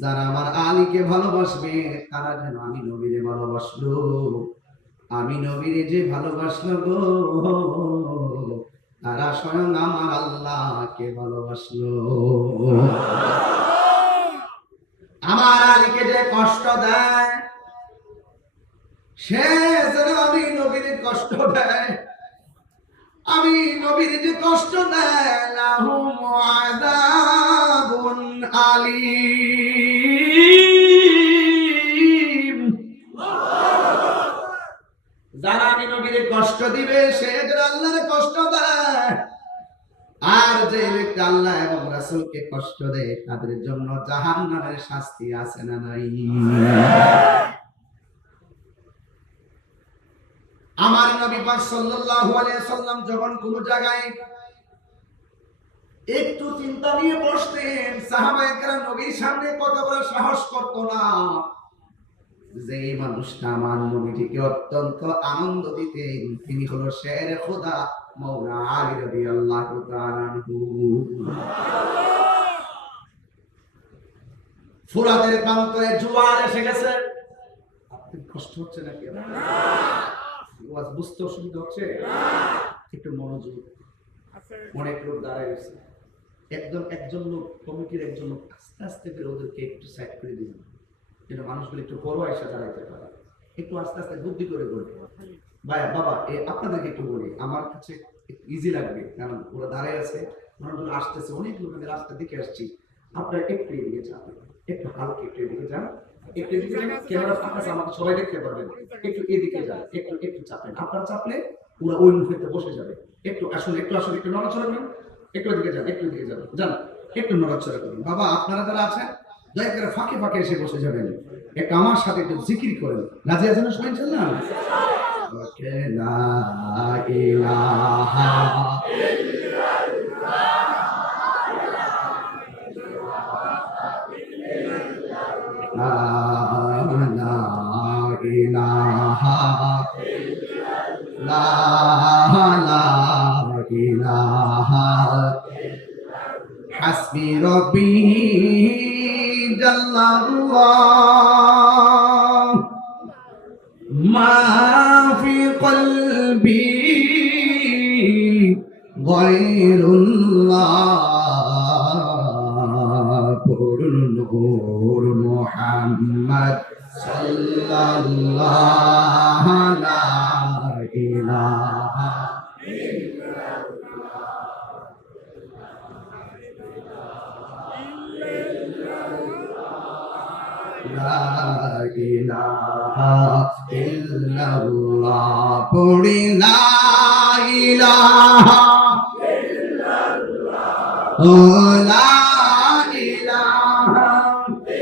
যারা আমার আলীকে ভালোবাসবে তারা যেন আমি নবীরে ভালোবাসলো, আমি নবীরে যে ভালোবাসলো গো তারা স্বয়ং আমার আল্লাহকে ভালোবাসলো। আমার আলীকে যে কষ্ট দেয় সে যেন আমি নবীরে কষ্ট দেয়, আমি নবীর যে কষ্ট দেয় লাহুম আযাবুন আলীম। যারা আমি নবীর কষ্ট দিবে সে যেন আল্লাহর কষ্ট দেয়, আর যে ব্যক্তি আল্লাহ এবং রাসূলকে কষ্ট দেয় তাদের জন্য জাহান্নামের শাস্তি আছে না নাই? আমার নবী পাক সাল্লাল্লাহু আলাইহি ওয়াসাল্লাম যখন কোন জায়গায় একটু চিন্তা নিয়ে বসতেন, সাহাবায়ে কেরাম নবীর সামনে কত বড় সাহস করত না যে মানুষটা আমার নবীকে অত্যন্ত আনন্দ দিতেন, তিনি হলো শের খোদা মাওলা আলী রাদিয়াল্লাহু তাআলা আনহু। ফুরাতের প্রান্তরে জোয়ার এসে গেছে। আপনি কষ্ট হচ্ছে নাকি? ওয়াজ বুঝতে অসুবিধা হচ্ছে? একটু মনোযোগ। অনেক লোক দাঁড়ায় গেছে, একজন লোক কমিটির একজন লোক আস্তে আস্তে করে ওদেরকে একটু সাইড করে দিবেন যেন মানুষগুলো একটু বড় এসে দাঁড়াইতে পারে, একটু আস্তে আস্তে বুদ্ধি করে বলবে। ভাই বাবা আপনাদেরকে একটু বলি, আমার কাছে ইজি লাগবে কারণ ওরা দাঁড়ায় আছে, মানুষগুলো আসতেছে, অনেক লোকের রাস্তার দিকে আসছি, আপনারা একটু এদিকে যান, একটু হালকা একটু এদিকে যান, একটু এদিকে যান, ক্যামেরা ফাঁকা আছে আমাকে সবাই দেখতে পারবেন, একটু এদিকে যান, একটু চাপেন, আপনার চাপলে ওরা ওই মুহূর্তে বসে যাবে। একটু আসুন একটু নড়াচড়া করুন, একটু এদিকে যান, একটু এদিকে যান, যান একটু নড়াচড়া করুন। বাবা আপনারা যারা আছেন দয়া করে ফাঁকে ফাঁকে এসে বসে যাবেন, একটু আমার সাথে একটু জিকির করেন। রাজি আছেন শুনছেন না? লা ইলাহা হাসবি রব্বি জাল্লাল্লাহ মা ফি কলবি গায়রুল্লাহ নূর মুহাম্মদ সাল্লাল্লাহু আলাইহি ইলাহা লা ইলাহা ইল্লাল্লাহ পড়ি লা ইলাহা ইল্লাল্লাহ ও লা ইলাহা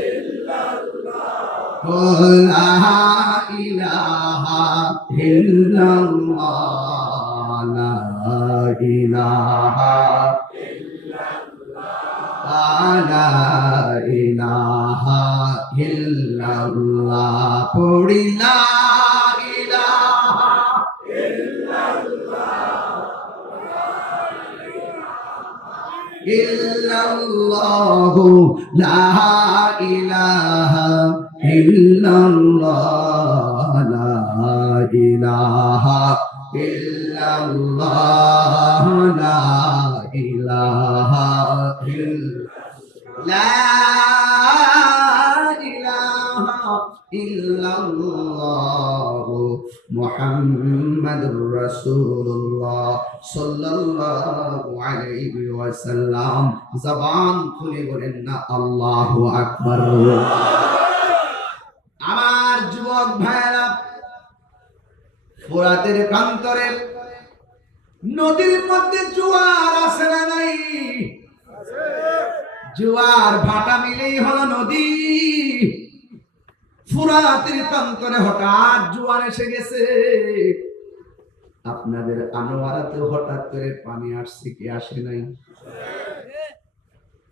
ইল্লাল্লাহ ও লা ইলাহা ইল্লাল্লাহ লা ইলাহা লা ইলাহা ইল্লাল্লাহ পড়ি লা ইলাহা ইল্লাল্লাহ লা ইলাহা ইল্লাল্লাহ লা ইলাহা ইল্লাল্লাহ লা ইলাহা লা ইলাহা ইল্লাল্লাহ মুহাম্মাদুর রাসূলুল্লাহ সাল্লাল্লাহু আলাইহি ওয়াসাল্লাম। জবান খুলে বলেন না আল্লাহু আকবার। আমার যুবক ভাইরা, ফোরাতের প্রান্তরে নদীর মধ্যে জোয়ার আছে না নাই? জোয়ার ভাটা মিলেই হলো নদী। ফোরাতের প্রান্তরে হঠাৎ জোয়ার এসে গেছে। আপনাদের আনোয়ারাতে হঠাৎ করে পানি আসছে কি আসে নাই?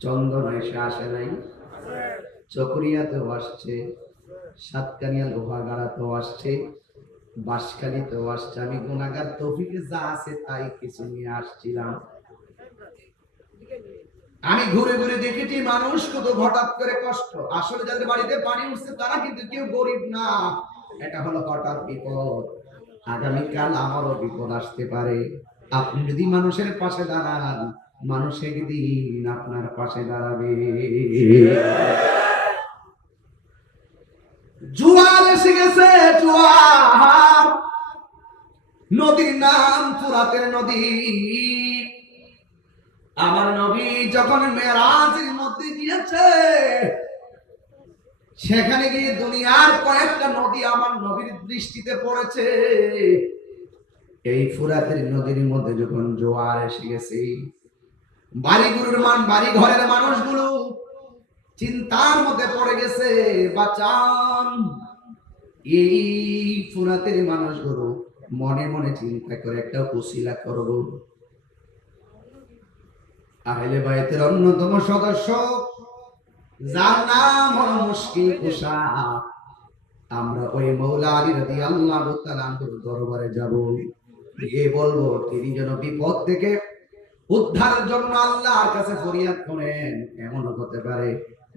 চন্দন এসে আসে নাই, চকরিয়াতেও আসছে, সাতকানিয়া লোহাগাড়াতেও আসছে, বাঁশখালীতেও আসছে। আমি গুনাহগার, তৌফিকে যা আছে তাই কিছু নিয়ে আসছিলাম। আমি ঘুরে ঘুরে দেখেছি মানুষ কত হঠাৎ করে কষ্ট। আসলে যাদের বাড়িতে পানি উঠছে তারা কিন্তু কেউ গরিব না, এটা হলো হঠাৎ বিপদ। আগামীকাল আমারও বিপদ আসতে পারে। আপনি যদি মানুষের পাশে দাঁড়ান, মানুষ একদিন আপনার পাশে দাঁড়াবে। জোয়ার এসে গেছে, জোয়ার। নদীর নাম ফুরাতের নদী। আমার নবী যখন মেরাজের মধ্যে গিয়েছে, সেখানে গিয়ে দুনিয়ার কয়েকটা নদী আমার নবীর দৃষ্টিতে পড়েছে। এই ফুরাতের নদীর মধ্যে যখন জোয়ার এসে গেছে, বাড়ি ঘরের মানুষগুলো চিন্তার মধ্যে পড়ে গেছে। বাঁচান। এই ফুরাতের মানুষগুলো মনে মনে চিন্তা করে একটা উসিলা করব। আহলে বাইতের অন্যতম সদস্য যার নাম হলো মুশকিল কুশা, আমরা ওই মৌলা আলী রাদিয়াল্লাহু তাআলা আনহুর দরবারে যাব, গিয়ে বলবো তিনি যেন বিপদ থেকে উদ্ধারের জন্য আল্লাহর কাছে ফরিয়াদ করেন। এমন হতে পারে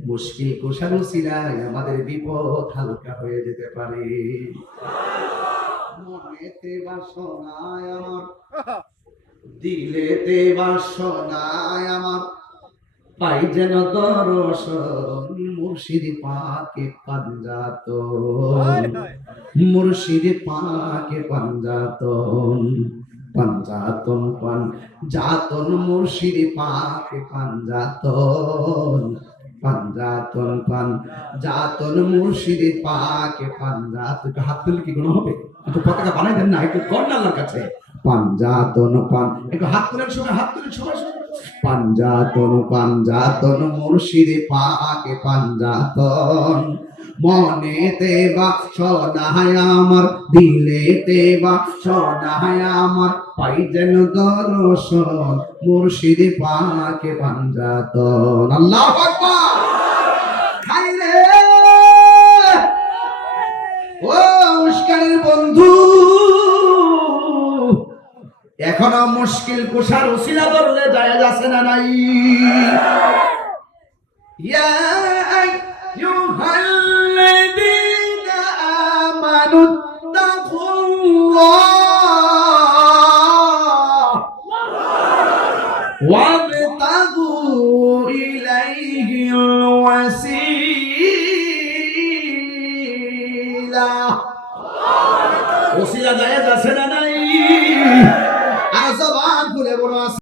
মুশকিল কুশার উসিলায় আমাদের বিপদ হালকা হয়ে যেতে পারে। মনেতে বাসনায় আমার, দিলেতে বাসনায় আমার, পাই যেন দর্শন মুর্শিদ পাকে পাঞ্জাতন, মুর্শিদ পাকে পাঞ্জাতন, পাঞ্জাতন পাঞ্জাতন মুর্শিদ পাকে পাঞ্জাতন, পাঞ্জাতন পাঞ্জাতন মুর্শিদ পাকে পাঞ্জাতন। হাত তুলে কি কোনো হবে? একটু পতাকা বানাই দেন না, একটু কর না আল্লাহর কাছে। পাঞ্জাতন পান, একটু হাত তুলেন সবাই, হাত তুলেন সবাই। পাঞ্জাতন পাঞ্জাতন মুর্শিদ পাকে পাঞ্জাতন, মনেতে বাসনায় আমার, দিলেতে বাসনায় আমার, পাই যেন দর্শন মুর্শিদ পাকে পাঞ্জাতন। আল্লাহু আকবার। হায়রে ও মুশকিলের বন্ধু, এখনো মুশকিল কুশার উসিলা ধরলে যায় যাচ্ছে না নাই? ইয়া আইয়ুহাল্লাযীনা আমানু তাকুল্লাহ ওয়াবতাগু ইলাইহিল ওয়াসিলা। উসিলা যায় যাচ্ছে না?